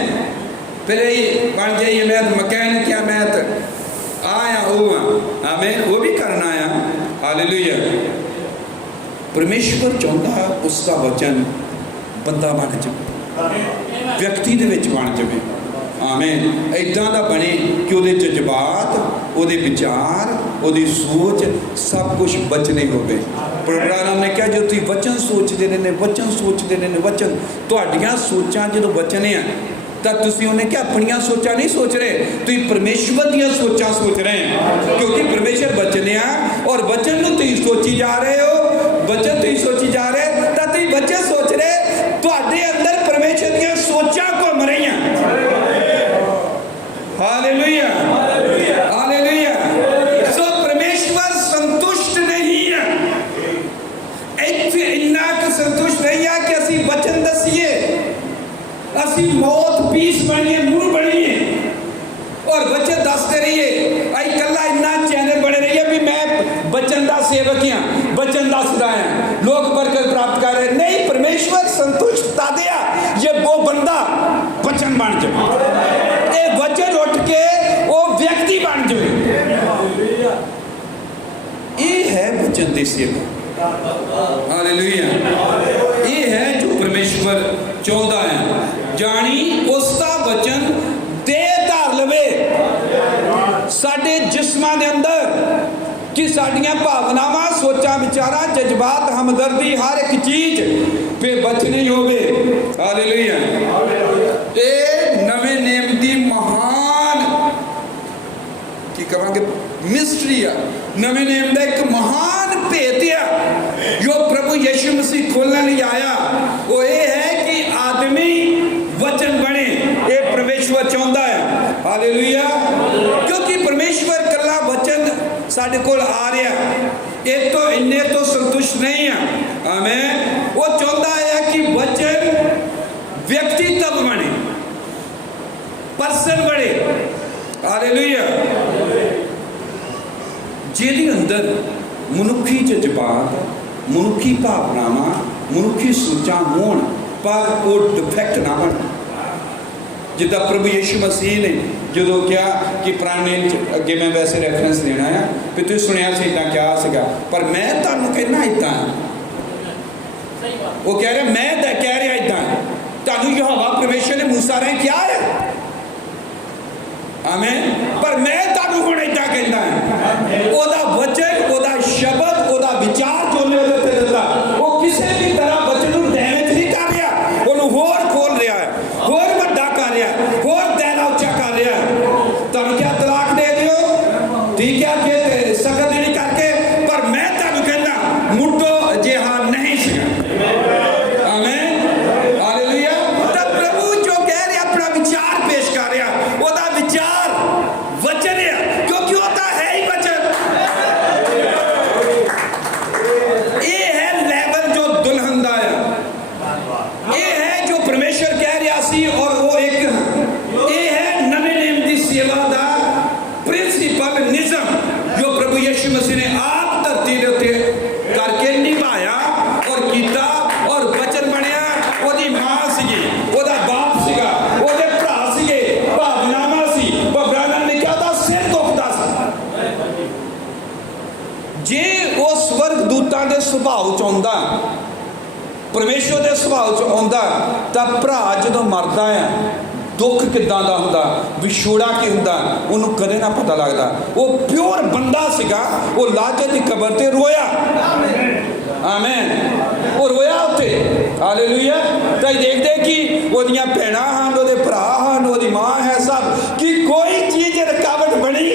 फिर यही बन जाइए मैं मकैनिक या मैं आया वो हाँ, हमें वो भी करना आया। हालेलुया। परमेश्वर चाहता उसका वचन बंदा बन जाए, व्यक्ति दे विच बन जाए। आमीन। इदां दा बने कि उहदे जज्बात, उहदे विचार, उहदी सोच सब कुछ बचने होवे। प्रोग्राम ने क्या जो तुसीं वचन सोचते रहने, वचन सोचते रहने, वचन तुहाडीआं सोचां जो वचन है तो तुसीं उन्हें क्या अपनियां सोचां नहीं सोच रहे, तुसीं परमेश्वर दियां सोचां सोच रहे हैं। क्योंकि परमेश्वर वचन है और वचन नूं तुसीं सोची जा रहे हो, वचन तुसीं सोची जा रहे तो तुसीं वचन सोच रहे, तुहाडे अंदर परमेश्वर दियां सोचां घुम रही हैं। Hallelujah, hallelujah. सो परमेश्वर संतुष्ट नहीं है, इन्ना क संतुष्ट नहीं है कि असी वचन दसीए, असी मौत पीस बनिए, मुंह बनिए और वचन दसते रहिए। आई कला इन्ना चैनल बने रहिए भी मैं वचन का सेवक हाँ, वचन दसदा है, लोग बरकत प्राप्त कर रहे। नहीं, परमेश्वर संतुष्ट तादिया ये वो बंदा वचन बन जाए, ये वचन उठ के वो व्यक्ति बन जाए। ये है वचन की सेवा। हालेलुया। ये है जो परमेश्वर चाहता है। जानी उसका वचन दे धार लवे साडे जिस्मां दे अंदर कि साडियां भावनावां, सोचां, विचारां, जज्बात, हमदर्दी हर एक चीज पे बचनी होवे। हालेलुया। ये नवे नेम दी महान की कहांगे मिस्ट्री है। नवे नेम दा एक महान भेद है जो प्रभु यीशु मसीह खोलने लिए आया। वो ये है कि आदमी वचन बने, ये परमेश्वर चाहता है। हालेलुया। क्योंकि परमेश्वर कला वचन साडे कोल आ रहा, ये तो इन्ने तो संतुष्ट नहीं है। आमीन। वो चाहता है कि वचन व्यक्तित्व बने, पर्सन बने। हालेलुया। जिहदे अंदर मनुखी जज्बात, मनुखी भावनावां, मनुखी सोचां होण पर वो डिफेक्ट ना बन। जिदा प्रभु यीशु मसीह ने जो क्या कि पुराने अगे मैं वैसे रेफरेंस देना है भी तुसीं सुनिया सी इदां क्या सीगा, पर मैं तुहानूं कहना इदां। वो कह रहे मैं कह रहा इदां, तुहानूं यहोवा परमेश्वर ने मूसा राਹੀਂ क्या है। आमीन। पर मैं तुहानूं हुण इदां कहंदा है, ओदा वचन, ओदा शब्द, ओदा विचार जो ने ओदे ते दिता, वो किसी भी तरह वचन नूं डैमेज नहीं कर रहा, ओनूं होर खोल रहा है, होर वड्डा कर रहा है, होर दैना उच्चा कर रहा है। तुहानूं क्या तलाक दे दिओ, ठीक है कि सख्त नहीं करके, पर मैं तुहानूं कहना मुट्टो जिहा नहीं सीगा। आमीन। हालेलुया। तो प्रभु जो कह रहा अपना विचार पेश कर रहा, ओदा विचार वचन है, क्योंकि होता है ही वचन। ये है लेवल जो दुल्हन यीशु मसीह ने आप धरती के उत्ते करके निभाया और किया और वचन बनया। ओदी मां सीगी, ओदा बाप सीगा, ओदे भरा सीगे, भावनावां सी। ब्रहण ने कहा था सिर दुखदा सी। जे वो स्वर्ग दूतां दे सुभाव च आउंदा, परमेश्वर के सुभाव च आउंदा, तां भरा जदों मरदा है दुख किदां दा हुंदा, विछोड़ा की हुंदा, उन्होंने कदे ना पता लगता। वो प्योर बंदा सीगा, वो लाजर की कबर ते रोया। आमीन। वो रोया उत्ते। हालेलुया। तो देखते कि ओदियां भैणां हन, ओदे भरा हन, ओदी मां है, सब कि कोई चीज रुकावट बनी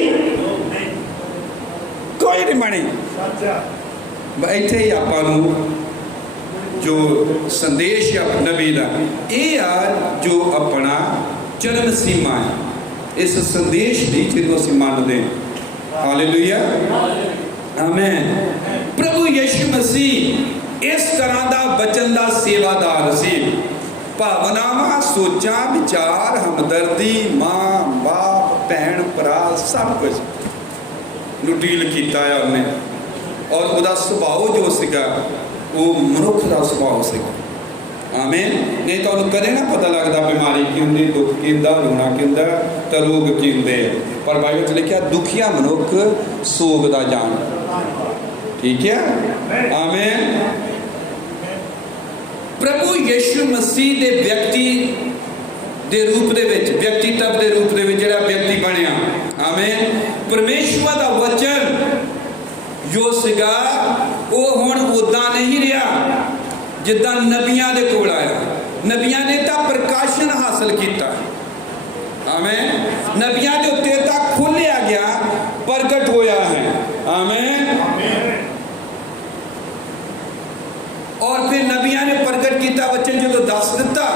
कोई नहीं बनी। इत्थे ही आपां नूं जो संदेश है नबी का यह आ जो अपना जन्म सीमा है, इस संदेश की जिन्हों असीं मानते हैं। हालेलुया। आमीन। प्रभु यीशु मसीह इस तरह का वचन का सेवादार सी। भावनावां, सोचा, विचार, हमदर्दी, माँ बाप, भैन भरा सब कुछ नूं डील किया है उन्हें। और उसका सुभाव जो सीगा वो मनुख का सुभाव से। आमीन। नहीं तो उन्हें कदे ना पता लगता बीमारी की होंगी, दुख की होंदा, रोना की होंदा, तो रोग की होंदे। पर बाइबल च लिखा दुखिया मनुख सोग दा जान। ठीक है। आमीन। प्रभु यीशु मसीह दे व्यक्ति दे रूप दे विच, व्यक्तित्व दे रूप दे विच जिहड़ा व्यक्ति बनया। आमीन। परमेश्वर दा वचन जो सीगा वो हुण उदा नहीं रहा जिद्दां नबियां दे कोल आया। नबियां ने तां प्रकाशन हासिल किया। आमीन। नबियां दे उत्ते तां खोलिया गया, प्रगट होया है। आमीन। और फिर नबियां ने प्रगट किया वचन जो दस दिता,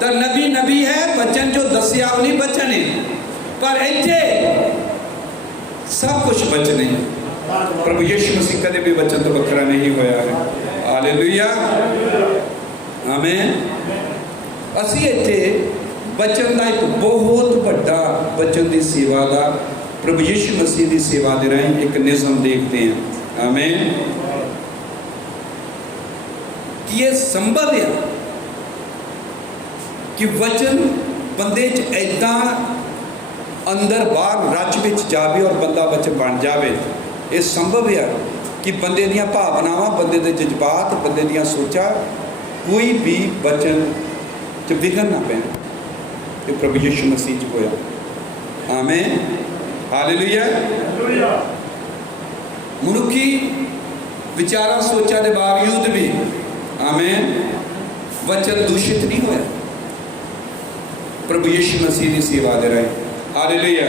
तो नबी नबी है, वचन जो दसिया वो नहीं वचन है। पर इत्थे सब कुछ वचन है। प्रभु यीशु मसीह कदे भी वचन तो वखरा नहीं होया है। हालेलुया। आमीन। असी इत्थे वचन का एक बहुत बड़ा वचन की सेवा का प्रभु यीशु मसीह की सेवा के राही एक निज़म देखते हैं। आमीन। कि ये संभव है कि वचन बंदे च ऐदा अंदर बाहर रच विच जावे और बंदा वचन बन जाए। ये संभव है कि बंदे दियां भावनावां, बंदे दे जज्बात, बंदे दियां सोचा कोई भी वचन च विघन ना पैन। ये प्रभु यीशु मसीह च होया। आमीन। हालेलुया। मनुखी विचारा सोचा के बावजूद भी आमीन वचन दूषित नहीं होया प्रभु यीशु मसीह की सेवा दे रहे। हालेलुया।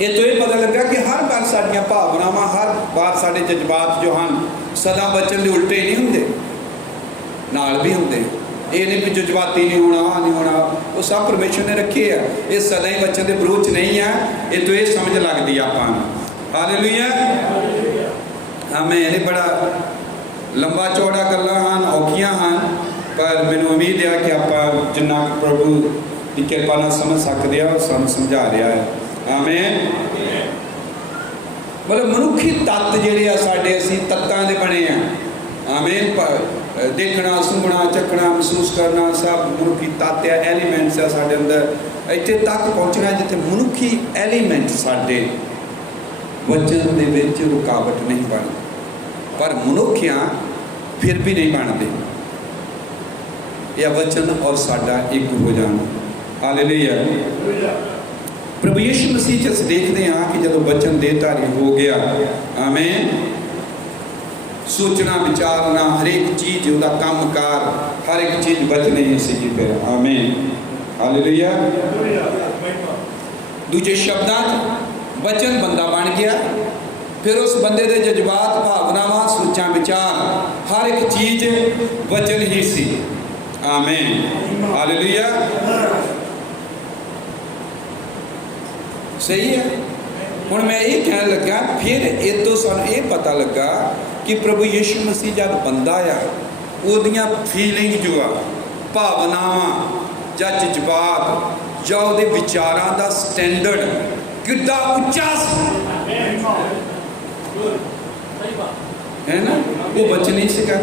ये तो ये पता लगा कि हर बार साडियां भावनावां, हर बार साडे जज्बात जो हैं सदा वचन के उल्टे नहीं होंगे, नाल भी होंगे। ये नहीं कि जज्बाती नहीं होना, नहीं होना, वो सब परमेश्वर ने रखे है। ये सदा ही वचन के विरोध च नहीं है। ये तो ये समझ लगती है आपां। हालेलुया। हमें ये बड़ा लंबा चौड़ा गल्लां हैं, औखियां हैं, पर मैनूं उम्मीद है कि आप जिन्ना प्रभु की कृपा नाल समझ सकते हैं और सानूं समझा रहा है। आमीन। मतलब मनुखी तत्त जिहड़े साडे असीं तत्तां दे बने हैं। आमीन। देखना, सुनना, चखना, महसूस करना सब मनुखी तत्त है, एलीमेंट्स है साडे अंदर। इत्थे तक पहुँचना जिथे मनुखी एलीमेंट साडे वचन दे विच रुकावट नहीं बन, पर मनुखियां फिर भी नहीं बनते। यह वचन और साडा एक हो जाना। हालेलुया। प्रभु यीशु मसीह च देखते हैं कि जब वचन देहधारी हो गया, आमीन, सोचना विचारना हर एक चीज़ उसका काम कार हर एक चीज़ वचन ही सीखी पे। आमीन। हालेलुया। दूजे शब्दां वचन बंदा बन गया, फिर उस बंदे के जज्बात, भावनावां, सोचा, विचार हर एक चीज़ वचन ही सी। आमीन। हालेलुया। सही है। हुण मैं ये कह लगा, फिर ये तो सानूं ये पता लगा कि प्रभु यीशु मसीह जब बंदा आ, उहदियां फीलिंग जो आ, भावनावां जां जज्बात जां उहदे विचारां दा स्टैंडर्ड कितना उच्चा सी। है ना, वो बचन ही सीगा।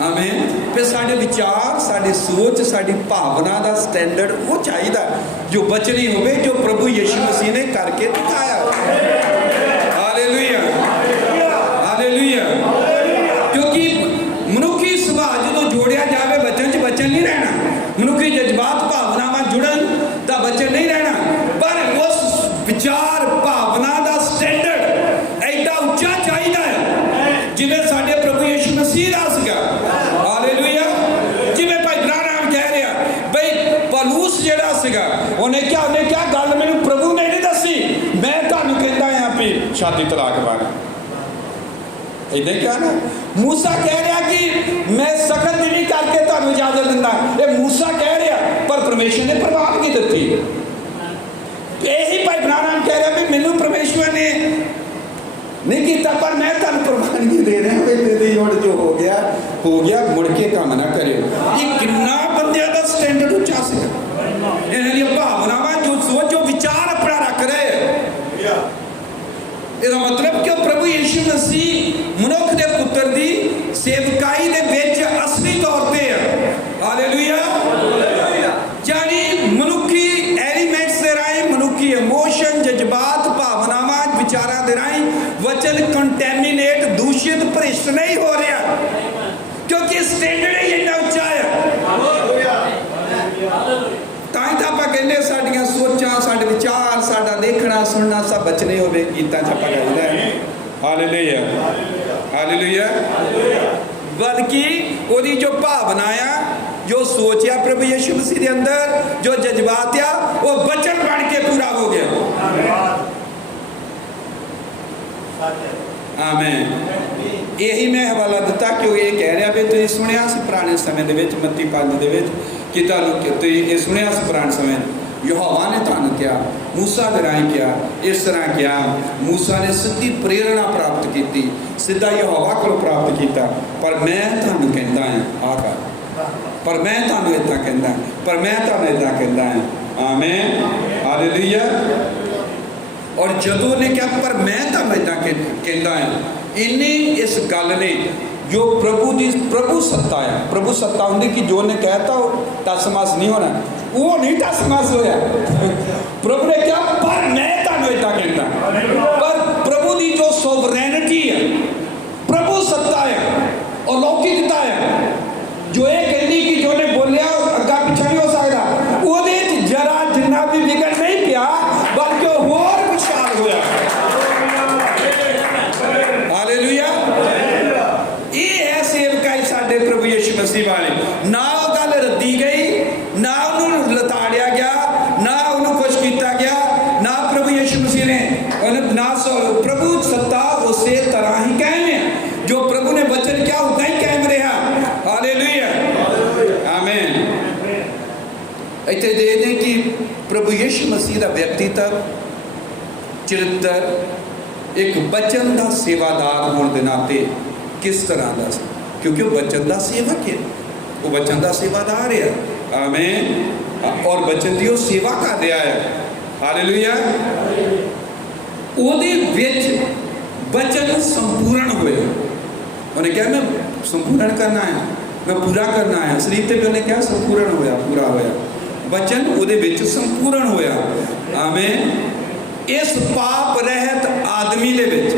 आमीन। फिर साढ़े विचार, साड़ी सोच, साड़ी भावना का स्टैंडर्ड वो चाहिए जो बचनी होवे, जो प्रभु यीशु मसीह ने करके दिखाया। Hallelujah, hallelujah. क्योंकि मनुखी सुभाव जो जोड़िया जाए बचन च बचन नहीं रहना, मनुखी जज्बात भावनावां जुड़न तो बचन नहीं रहना, पर उस विचार भावना का स्टैंडर्ड एडा उच्चा चाहिए जिवें साडे प्रभु यीशु मसीह दा सीगा। हालेलुया। जिवें भाई ब्राह्मण कह रहा बई पलूस जिहड़ा सीगा उन्हें क्या गल मैनूं प्रभु ने नहीं दसी, मैं तुहानूं कहंदा हां भी शादी तलाक मार। इदां क्या ना मूसा कह रहा कि मैं सख्त नहीं करके तुहानूं इजाजत दिंदा, ये मूसा कह रहा पर परमेश्वर ने प्रवानगी दी। यही भाई ब्राह्मण कह रहा भी मैनूं परमेश्वर ने नहीं किया, पर मैं तुम प्रवानगी दे रहा हूँ, जो हो गया मुड़ के काम ना करियो। ये कितना बंदे का स्टैंडर्ड उच्चा से इन्हां भावनावां जो सोच जो विचार अपना रख रहे हैं, इसका मतलब कि प्रभु यीशु मसीह मनुख के पुत्र की सेवकाई दे विच असली तौर पर है। हालेलुया। यानी मनुखी एलीमेंट्स के राही, मनुखी इमोशन, जज्बात, भावनावां, विचारां के राही वचन कंटैमिनेट, दूषित, भ्रिष्ट नहीं हो रहा, क्योंकि स्टैंडर्ड ही इतना उच्चा है। तां तो आप कहने साडियां सोचां, साडे विचार, साडा देखना सुनना सब बचने होवे गीतां च आपां कहंदे हैं। Hallelujah, hallelujah. बल्कि ओदी जो भावना आ, जो सोच आ प्रभु यीशु मसीह के अंदर, जो जज्बात आ, वो वचन बन के पूरा हो गया। आमीन। यही मैं हवाला दिता कि ये कह रहा भी तुम सुनिया पुराने समय मत्ती 5 कि तुम ये सुनिया पुराने समय यहोवा ने तुहानूं क्या मूसा दे राही क्या इस तरह क्या, मूसा ने सीधी प्रेरणा प्राप्त की, सीधा यहोवा को प्राप्त किया, पर मैं तुहानूं कहंदा हां आ कर, पर मैं तुहानूं इदां कहंदा, पर मैं तुहानूं इदां कहंदा हां। आमीन, हालेलुया। और जदों ने क्या पर मैं तुहानूं इदां कहंदा हां, इन्हें इस गल ने जो प्रभु सत्ता है, प्रभु सत्ता होंगी कि जो ने कहता वो टसमस नहीं होना, वो नहीं टसमस होया। प्रभु ने क्या पर मैं तुहानूं इदां कहंदा, पर प्रभु की जो सोवरेनिटी है, प्रभु सत्ता है, अलौकिकता है, जो ये कहती कि जो ने बोलिया अग्गा पिछा नहीं हो सकता, वो जरा जिन्ना भी बिगड़ नहीं पिया, बल्कि होर विशाल होया। हालेलुया। ये है सेवकाई साडे प्रभु यीशु मसीह वाले। ना वो गल रद्दी गई, ना उन्होंने लताड़िया गया, ना उन्होंने कुछ किया गया, ना प्रभु यीशु मसीह ने ना प्रभु सत्ता उसे तरह ही कायम है, जो प्रभु ने वचन क्या उतना ही कायम रहा। हालेलुया, आमीन। इतने दे दें कि प्रभु यीशु मसीह का व्यक्तित्व, चरित्र एक बचन का सेवादार होने के नाते किस तरह का, क्योंकि वो बचन का सेवक है, वो बचन का सेवादार है। आमीन। और बचन की वो सेवा कर रहा है। हालेलुया। ਉਹਦੇ ਵਿੱਚ बचन संपूर्ण हुए, उन्हें क्या मैं संपूर्ण करना है, मैं पूरा करना है। शरीर ते उन्हें क्या संपूर्ण होया, पूरा होया, बचन ਉਹਦੇ ਵਿੱਚ संपूर्ण होया। आमीन। इस पाप रहत आदमी दे विच,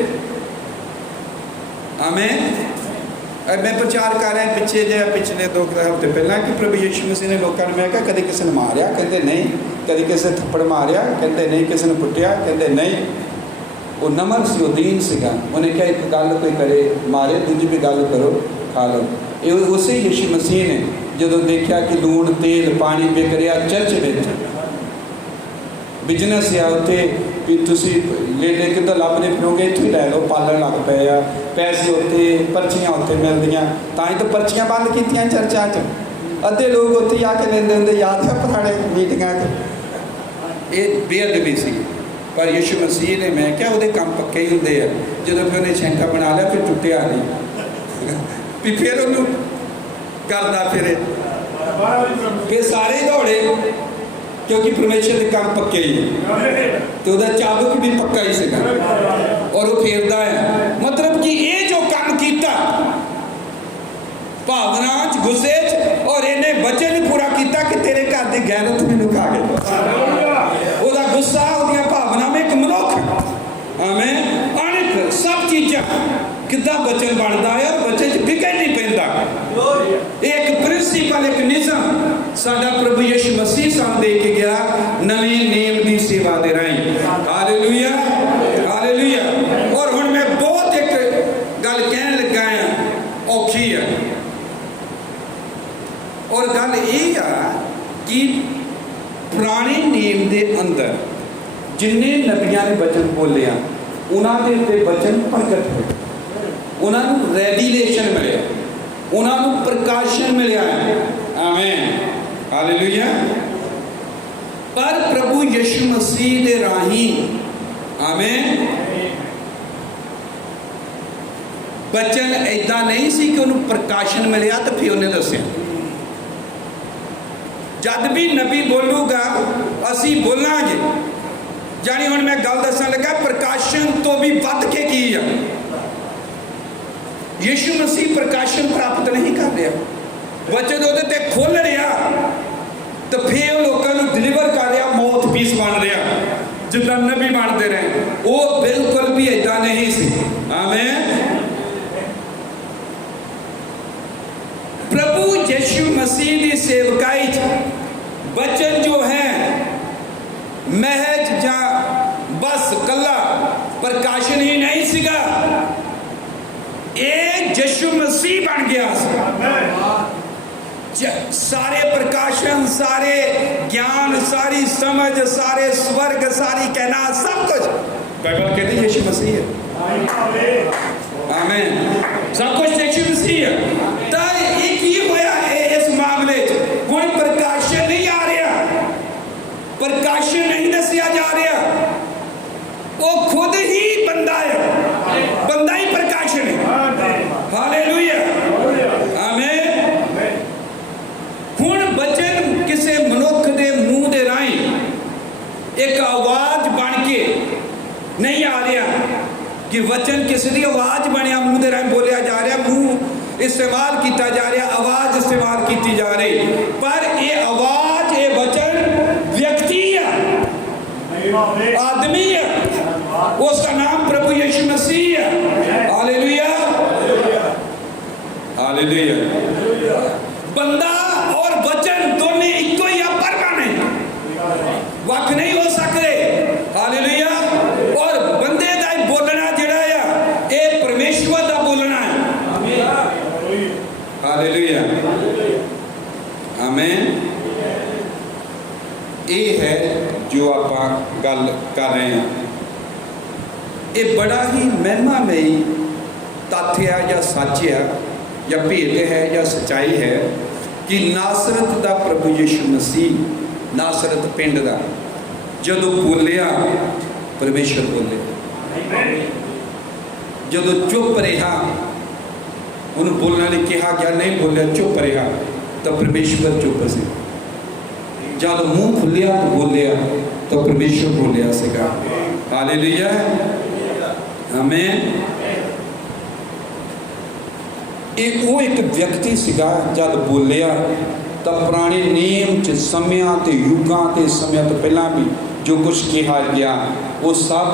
आमीन। मैं प्रचार कर रहा पिछले 2 हफ्ते पहला कि प्रभु यीशु मसीह ने लोगों ने, मैं क्या कभी किसी ने मारिया, कहते नहीं, कभी किसी ने थप्पड़ मारिया, कहते नहीं, किसी ने कुटिया, कहते नहीं। वो नमर से दीन सीगा, उन्हें क्या एक गल कोई करे मारे, दूजी भी गल करो खा लो। ये उसे यीशु मसीह ने जो देखा कि लूण तेल पानी बिक रहा चर्च में, बिजनेस आ उत्थे भी तुसी ले किधर लभने फिरोगे, इत्थों ही लै लो, पालन लग पे आ, पैसे उत्थे, पर्चियां उत्थे मिलदियां, तां ही तो पर्चियां बंद कीतियां चर्चा च, अद्धे लोग उत्थे आके लेंदे हुंदे, याद है पुराने मीटिंगां च। ये बेअदबी सी, पर यीशु मसीह ने, मैं क्या वो काम पक्के ही होंगे है, जो फिर उन्हें छेंका बना लिया, फिर टुटिया नहीं भी फिर उन्होंने करता फिर सारे दौड़े क्योंकि परमेश्वर के काम पक्के ही है, तो वह चाबुक भी पक्का ही सीगा और वो फेरदा है। मतलब कि ये जो काम किया भावना गुस्से और इन्हें वचन पूरा किया कि तेरे घर की गैरत मैनू खा गई। ओदा गुस्सा ओदियां भावना में एक मनुख आमें अणख सब चीज़ां किदा वचन बनता है और वचन च बिगड़ नहीं पैंदा। एक प्रिंसीपल एक निज़म साडा प्रभु यीशु मसीह सानू दे के गया नवे नेम की सेवा दे राही। Hallelujah hallelujah. और हुण मैं बहुत एक गल कहन लगा हां औखी है और गल ये आ कि पुराने नेम के अंदर जिन्ने नबियां ने वचन बोलिया उन्होंने उत्ते वचन प्रगट होए, उन्होंने रेविलेशन मिले, उन्होंने प्रकाशन मिलया है। आमीन हालेलुया। पर प्रभु यीशु मसीह दे राही आमीन वचन ऐदा नहीं सी कि उन्होंने प्रकाशन मिलया तो फिर उन्हें दस्या। जब भी नबी बोलूगा असी बोलांगे, जानी हुण मैं गल दसन लगा प्रकाशन तो भी वध के की है। यीशु मसीह प्रकाशन प्राप्त नहीं कर रहा, वचन उहदे ते खुल रहा तो फिर लोगों को डिलीवर कर रहा, मौत पीस बन रहा जिदा नबी बनते रहे। वो बिल्कुल भी ऐसा नहीं सी। आमीन। प्रभु यीशु मसीह की सेवकाई वचन जो है महज जा बस कला प्रकाशन ही नहीं सीगा, एक यीशु मसीह बन गया। सारे प्रकाशन सारे ज्ञान सारी समझ सारे स्वर्ग सारी कहना सब कुछ बाइबल कहती है यीशु मसीह है। आमीन। सब कुछ यीशु मसीह है। तो एक ही होया है इस मामले कोई प्रकाशन नहीं आ रहा, प्रकाशन नहीं दसिया जा रहा, वो खुद ही बंदा है, बंदा ही प्रकाशन है। हालेलुया आमीन। हुण वचन किसी मनुख के मुंह के राही एक आवाज बन के नहीं आ रहा कि वचन किसी की आवाज बनया मुंह के राही बोलिया जा रहा, मुंह इस्तेमाल किया जा रहा, आवाज इस्तेमाल की जा रही, पर ये आवाज ये वचन व्यक्ति है, आदमी है, उसका नाम प्रभु यीशु मसीह है। Hallelujah hallelujah. बंदा और वचन दोनों इको ही परमानेंट वक्त नहीं हो सकते। हालेलुया। और बंदे का बोलना जिहड़ा है ये परमेश्वर का बोलना है। हालेलुया आमीन। ये है जो आप गल कर रहे हैं, ये बड़ा ही महिमामयी तथ्य है या सच है या भेद है या सच्चाई है कि नासरत का प्रभु यीशु मसीह नासरत पिंड का जदों बोलिया परमेश्वर बोले, जदों चुप रहा उन्होंने बोलने लिए कहा गया नहीं बोलिया चुप रहा तो परमेश्वर चुप से, जब मुंह खुलिया तो बोलिया तो परमेश्वर बोलिया सीगा। हालेलुया आमीन। वो एक व्यक्ति सीगा जब बोलिया तो पुराने नियम च समियां ते युगां ते समियां तो पहला भी जो कुछ कहा गया वो सब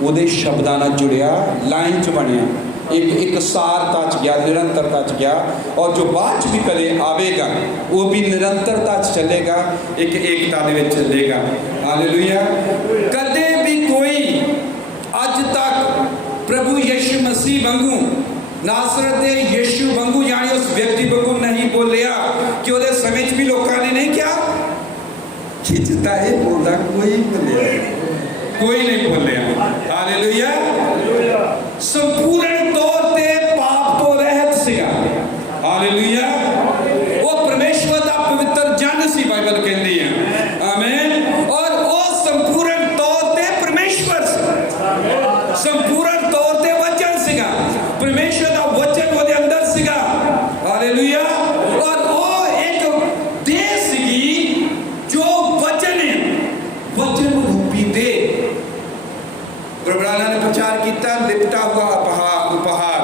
वो शब्दां नाल जुड़िया लाइन च बनया, एक सारता च गया, निरंतरता च गया, और जो बाद भी कदे आवेगा वो भी निरंतरता च चलेगा, एक एकता दे विच चलेगा। हालेलुया। कदे भी कोई अज तक प्रभु यीशु मसीह वांगू नासरत दे यीशु वांगू यानी उस व्यक्ति वांगू नहीं बोलिया कि उहदे समय भी लोगों ने नहीं क्या खिंचता है बोलता कोई नहीं बोलिया। हालेलुया। संपूर्ण तौर पे पाप तो रहत सीगा। हालेलुया। वो परमेश्वर का पवित्र जन सी बाइबल कहती है। आमीन। और वो संपूर्ण तौर पे परमेश्वर संपूर्ण तौर पे वचन सीगा, परमेश्वर का वचन वो अंदर सीगा। हालेलुया। और वो एक देह सीगी जो वचन प्रभुराना ने प्रचार किया लिपटा हुआ उपहार।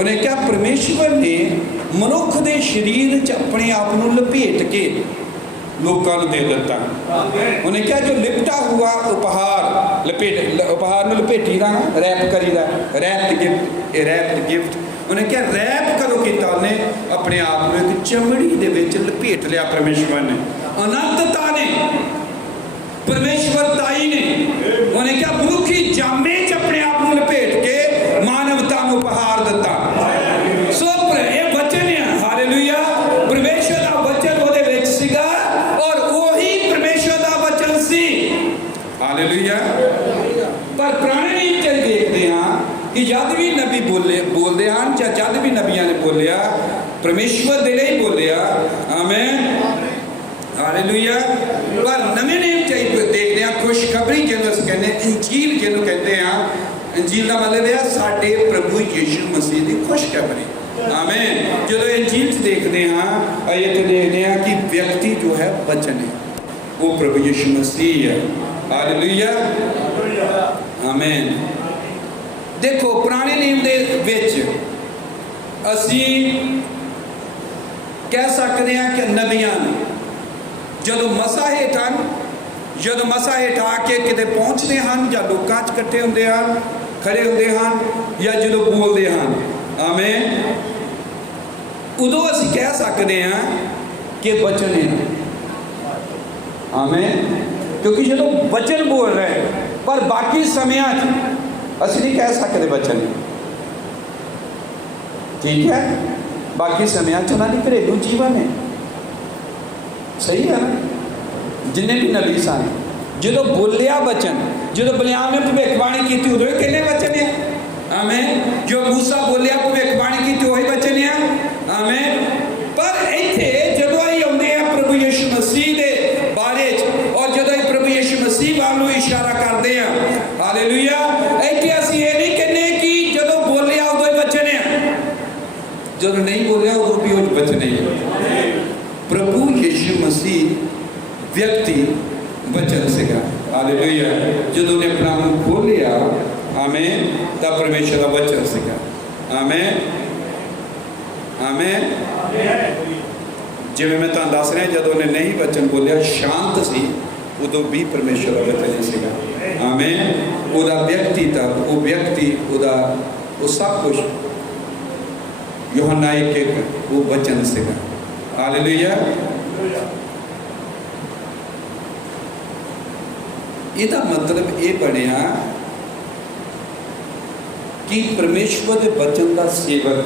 उन्हें क्या परमेश्वर ने मनुख के शरीर च अपने आप को लपेट के लोगों को दे दिता। उन्हें क्या जो लिपटा हुआ उपहार उपहार में लपेटी दा रैप करी दा रैप्ड गिफ्ट। उन्हें क्या रैप कदों किया उन्हें अपने आप को एक चमड़ी दे विच लपेट लिया परमेश्वर ने, अनंतता ने, परमेश्वरताई ने। उन्हें क्या मनुखी जामे च अपने आप को लपेट के मानवता को उपहार दिता। सो ये वचन है, हालेलुया, परमेश्वर का वचन ਉਹਦੇ ਵਿੱਚ ਸੀਗਾ और वही परमेश्वर का वचन सी, हालेलुया। पर पुराने नियम च देखते हैं कि जब भी नबी बोलते हैं या जब भी नबिया ने बोलिया परमेश्वर दे लिए बोलिया, आमीन, हालेलुया। पर नवे नियम च देखते हैं खुशखबरी जिन्होंने अस कहते हैं, इंजील जिन्होंने कहते हैं, इंजील का मतलब है साडे प्रभु यीशु मसीह की खुशखबरी, आमीन। जो इंजील देखते हैं ये तो देखते हैं कि व्यक्ति जो है वचन है वो प्रभु यीशु मसीह है, हालेलुया, आमीन। देखो पुराने नियम दे विच असी कह सकते हैं कि नबियां जो मसा हेठ आके किते पहुँचते हैं या लोगों इकट्ठे होंगे हैं, खड़े होंगे हैं या जो बोलते हैं, आमीन, उदों असी कह सकते हैं कि वचन है, आमीन। क्योंकि जो वचन बोल रहे हैं, पर बाकी समय असी नहीं कह सकते वचन, ठीक है, बाकी समय उन्होंने घरेलू जीवन है, सही है ना। जिन्हें भी नबी सन जो बोलिया वचन, जो बलियाम ने भविष्यवाणी की उदों किन्ने वचन है, आमीन। जो मूसा बोलिया भविष्यवाणी की वही वचन है, आमीन। पर इत्थे जदों ही आउंदे हैं प्रभु यीशु मसीह के बारे और जदों ही प्रभु यीशु मसीह वालों इशारा करते हैं, हालेलुया, इत्थे असीं ये नहीं कहने कि जदों बोलिया उदों ही वचन है, जो नहीं बोलिया उदों भी वो वचन है। प्रभु यीशु मसीह व्यक्ति वचन सीगा, हालेलुया। जो ने अपना मुंह खोलिया, आमीन, तब परमेश्वर का वचन सीगा, आमीन, आमीन। जिवें मैं तुहानूं दस रहा जदों ने नहीं वचन बोलिया शांत सी उदों भी परमेश्वर का वचन ही सीगा, आमीन। उहदा व्यक्ति तक वो व्यक्ति उहदा वो सब कुछ यूहन्ना 1:1 वो वचन सीगा, हालेलुया। इसका मतलब ये बनया कि परमेश्वर के वचन का सेवक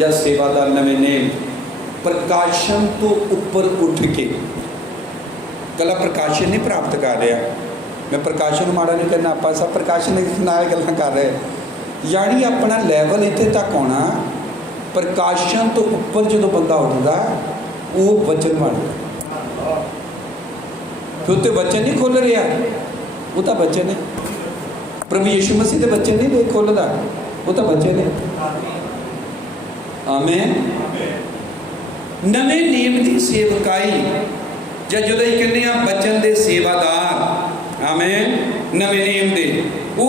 या सेवादार नवे नेम प्रकाशन तो ऊपर उठ के कला प्रकाशन नहीं प्राप्त कर रहा। मैं प्रकाशन माड़ा नहीं करना, आप सब प्रकाशन नाल गल्लां कर रहे, यानी अपना लैवल इत्थे तक आना, प्रकाशन तो ऊपर जो बंदा उठता वो वचन बनता। फिर तो वचन नहीं खोल रहा, वो तो वचन है, प्रभु यीशु मसीह के वचन नहीं खोलता, वो तो वचन है, आमीन। नवे नियम की सेवकाई या जो कहने वचन के सेवादार, आमीन, नवे नियम के वो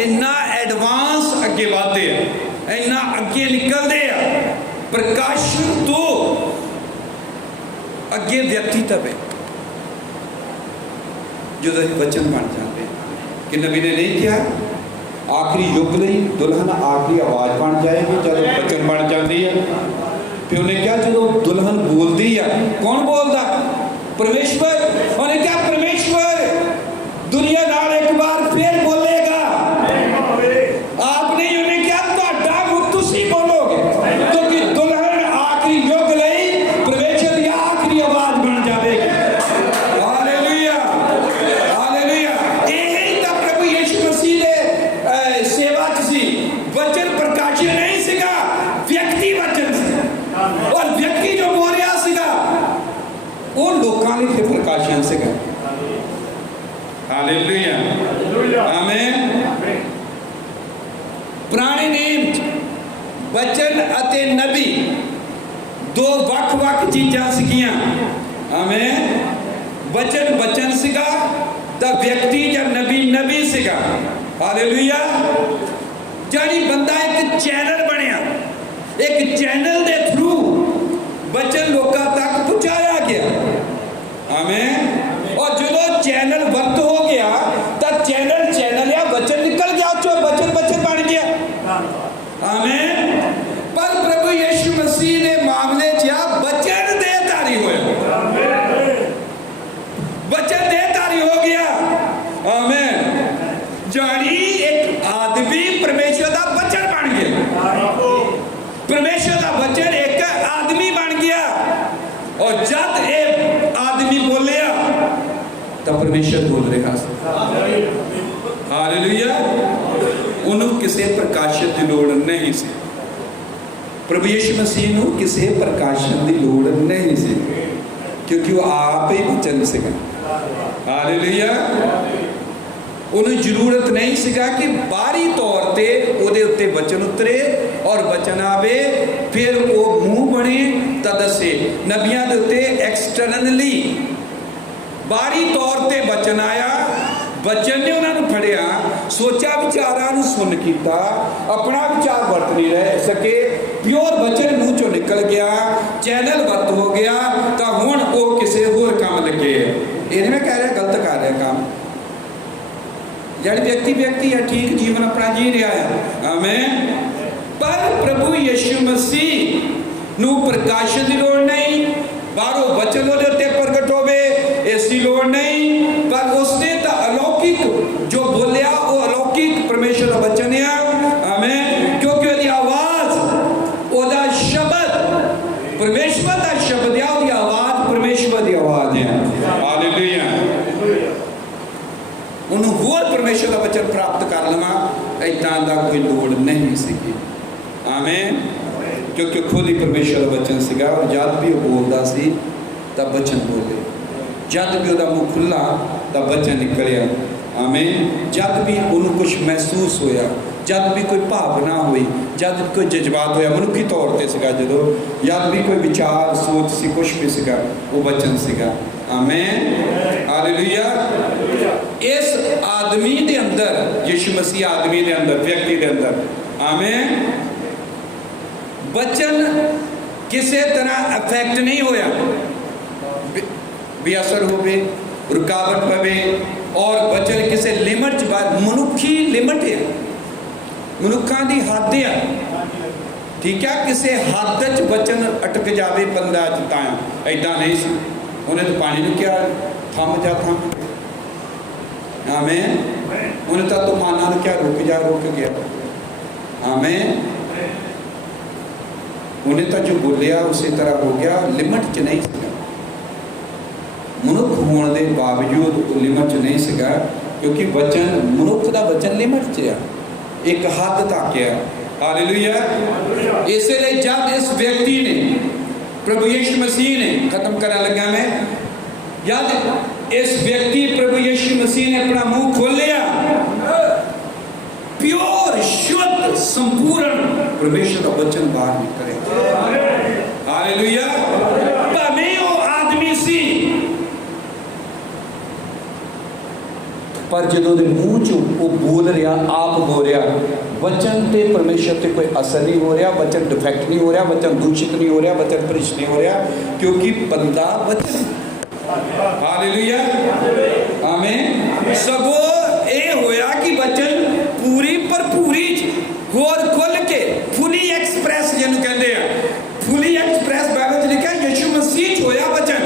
इन्ना एडवांस अगे बढ़ते हैं, इन्ना अगे निकलते हैं, प्रकाशन तो अगे व्यक्तित्व है जो वचन बन जाते कि नबी ने नहीं किया आखिरी युग ਲਈ दुल्हन आखिरी आवाज़ बन जाएगी जब वचन बन जाती है। फिर उन्हें क्या जो दुल्हन बोलती है, कौन बोलता? परमेश्वर। उन्हें क्या परमेश्वर दुनिया नाल एक बार फिर बोलेगा, आप नहीं उन्हें क्या तुसी बोलोगे, क्योंकि दुल्हन आखिरी युग ਲਈ परमेश्वर की आखिरी आवाज़ बन जाएगी, हालेलुया, हालेलुया। यही तो प्रभु यीशु मसीह ने सेवा सी वचन प्रकाशन नहीं सीगा, व्यक्ति वचन सी, और व्यक्ति जो बोल रहा सीगा वो लोगों ने फिर प्रकाशन सीगा, हालेलुया, आमीन। पुराने नियम वचन अते नबी दो वख-वख चीज़ां सीगियां, आमीन। वचन वचन सीगा तो व्यक्ति या नबी नबी सीगा, हालेलुया। जानी बंदा एक चैनल बनया, एक चैनल के थ्रू वचन लोगों तक पहुंचाया गया। आमीन। और जो चैनल बंद हो गया तो चैनल या वचन निकल गया, वचन बन गया। आमीन। पर प्रभु यीशु मसीह ने मामले वचन देहधारी होया, वचन देहधारी हो गया। आमीन। जानी एक आदमी परमेश्वर का वचन बन गया, परमेश्वर का वचन एक आदमी बन गया। और जब एक आदमी बोलिया तो परमेश्वर बोल रहा। हालेलुया। उन्होंने किसी प्रकाशन की लोड़ नहीं सी, प्रभु यीशु मसीह को किसी प्रकाशन की लोड़ नहीं सी, क्योंकि वो आप ही वचन से। हालेलुया। उन्हें जरूरत नहीं सीगा कि बाहरी तौर पर ਉਹਦੇ ਉੱਤੇ वचन उतरे और वचन आवे फिर वो मुंह बने तो दसे। नबियां के उत्ते एक्सटर्नली बाहरी तौर पर वचन आया, वचन ने उन्होंने फड़िया, सोचा विचारां सुन किया, अपना विचार वर्त नहीं रह सके, प्योर वचन मुँह चो निकल गया, चैनल बंद हो गया, तो हुण वो किसी होर काम लगे। ये मैं कह रहा गलत कर रहा काम, जड़ व्यक्ति है ठीक जीवन अपना जी रहा है। आमीन। पर प्रभु यीशु मसीह नू प्रकाशन की लोड़ नहीं, बाहरों वचन उहदे उत्ते प्रगट होवे इसकी लोड़ नहीं, पर उसने तो अलौकिक जो बोलिया वो अलौकिक परमेश्वर का वचन है। आमीन। क्योंकि उसकी आवाज, उसका शब्द परमेश्वर का शब्द है, उसकी आवाज परमेश्वर की आवाज है। हालेलुया। उन्होंने होर परमेश्वर का वचन प्राप्त कर लवा इदा का कोई लोड़ नहीं सी। आमीन। क्योंकि खुद ही परमेश्वर का वचन सीगा, और जब भी वो बोलता सी तो वचन बोले, जब भी उसका मुँह खुला तो वचन निकलिया। आमीन। जब भी उन्होंने कुछ महसूस होया, जब भी कोई भावना हुई, जब भी कोई जज्बात होया मनुखी तौर पर सीगा, जो जब भी कोई विचार सोच सी कुछ भी सीगा, वो वचन सीगा। आमीन। हालेलुया। इस आदमी के अंदर, यीशु मसीह आदमी के अंदर, व्यक्ति के अंदर, आमीन, वचन किसी तरह अफेक्ट नहीं होया, बेअसर होवे, रुकावट पवे, और वचन किसी लिमिट च बाद, मनुखी लिमिट है, मनुखा की हद है, ठीक है, किसी हद च वचन अटक जाए बंदा तां ऐदा नहीं सी। उन्हें तो पानी ने क्या थम जा थम, आमीन। उन्हें तो तूफाना ने क्या रुक जा रुक गया। आमीन। उन्हें तो जो बोलिया उसी तरह हो गया, लिमिट च नहीं सीगा, मनुख होने के बावजूद लिमिट च नहीं सीगा, क्योंकि वचन मनुख का वचन लिमिट च है, एक हद तक है। हालेलुया। इसलिए जब इस व्यक्ति ने, प्रभु यीशु मसीह ने, खत्म करने लगा मैं, याद इस व्यक्ति प्रभु यीशु मसीह ने अपना मुंह खोल लिया, प्योर शुद्ध संपूर्ण परमेश्वर का वचन बाहर निकले। हालेलुया। भावें वो आदमी सी, पर जो मुंह चो वो बोल रहा, आप बोल रहा, वचन ते परमेश्वर ते कोई असर नहीं हो रहा, वचन डिफेक्ट नहीं हो रहा, वचन दूषित नहीं हो रहा, वचन भ्रष्ट नहीं हो रहा, क्योंकि बंदा वचन। हालेलुया। आमीन। सगो ये होया कि वचन पूरी पर पूरी होर खुल के फुली एक्सप्रैस जिन्होंने कहते हैं, फुली एक्सप्रैस बाइबल लिखा है यीशु मसीह होया वचन,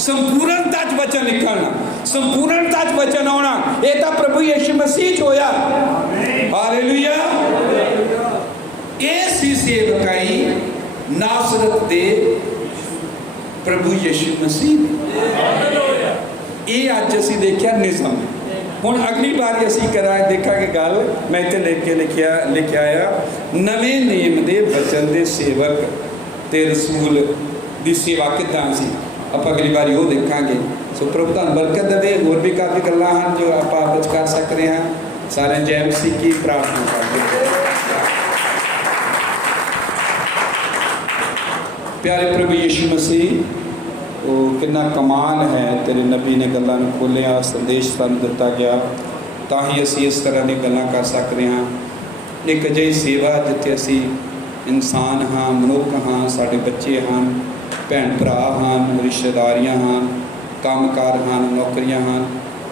संपूर्णता वचन निकलना, संपूर्णता वचन आना, ये तो प्रभु यीशु मसीह होया। हालेलुया। ये सी सेवकाई नासरत दे प्रभु यीशु मसीह। ये अज असी देखा निज़म। हुण अगली बार असी करा देखा कि गल मैं इतने लिखा आया, नवे नेम दे वचन दे सेवक ते रसूल दी सेवा किदां सी, आप अगली बार वो देखांगे। सो प्रभु तुहानूं बरकत देवे। होर भी काफ़ी गल्लां हन जो आप आपस कर सकते हैं। सारे जय मसीह की प्रार्थना करते। प्यारे प्रभु यीशु मसीह, वो कितना कमाल है, तेरे नबी ने गल्लां नूं खोलिया, संदेश सानूं दिता गया, ਤਾਂ ਹੀ ਅਸੀਂ ਇਸ ਤਰ੍ਹਾਂ ਦੀ ਗੱਲਾਂ ਕਰ ਸਕਦੇ ਹਾਂ। ਇੱਕ ਅਜਿਹੀ ਸੇਵਾ ਜਿੱਥੇ ਅਸੀਂ ਇਨਸਾਨ ਹਾਂ, ਮਨੁੱਖ ਹਾਂ, ਸਾਡੇ ਬੱਚੇ ਹਨ, ਭੈਣ ਭਰਾ ਹਨ, ਰਿਸ਼ਤੇਦਾਰੀਆਂ ਹਨ, ਕੰਮਕਾਰ ਹਨ, ਨੌਕਰੀਆਂ ਹਨ,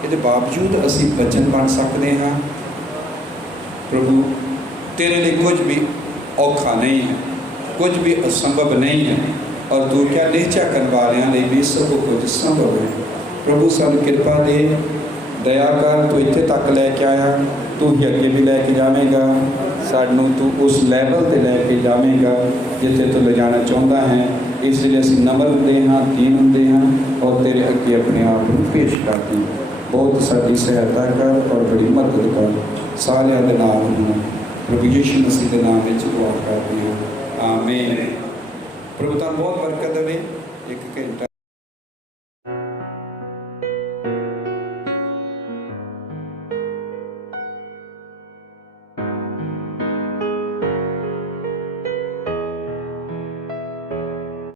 ਇਹਦੇ ਬਾਵਜੂਦ ਅਸੀਂ ਬਚਨ ਬਣ ਸਕਦੇ ਹਾਂ। ਪ੍ਰਭੂ तेरे लिए कुछ भी औखा नहीं है, कुछ भी असंभव नहीं है, और तू क्या निश्चय करने वाले लिए भी सब कुछ संभव है। प्रभु सानू कृपा दे, दया कर। तू इत्थे तक लैके आया, तू ही अगे भी लैके जावेगा, सानू तू उस लैवल पर लैके जावेगा जिथे तू ले जाना चाहता है। इसलिए असीं नम्र हुंदे हाँ, दीन हुंदे हाँ, और तेरे अगे अपने आप को पेश करते हैं। बहुत साडी सहायता कर और बड़ी मदद कर, सारिਆਂ ਦੇ नाल होना प्रभु यीशु मसीह के नाम में दुआ करते हैं, आमीन। प्रभु तुहानू बहुत बरकत देवे। एक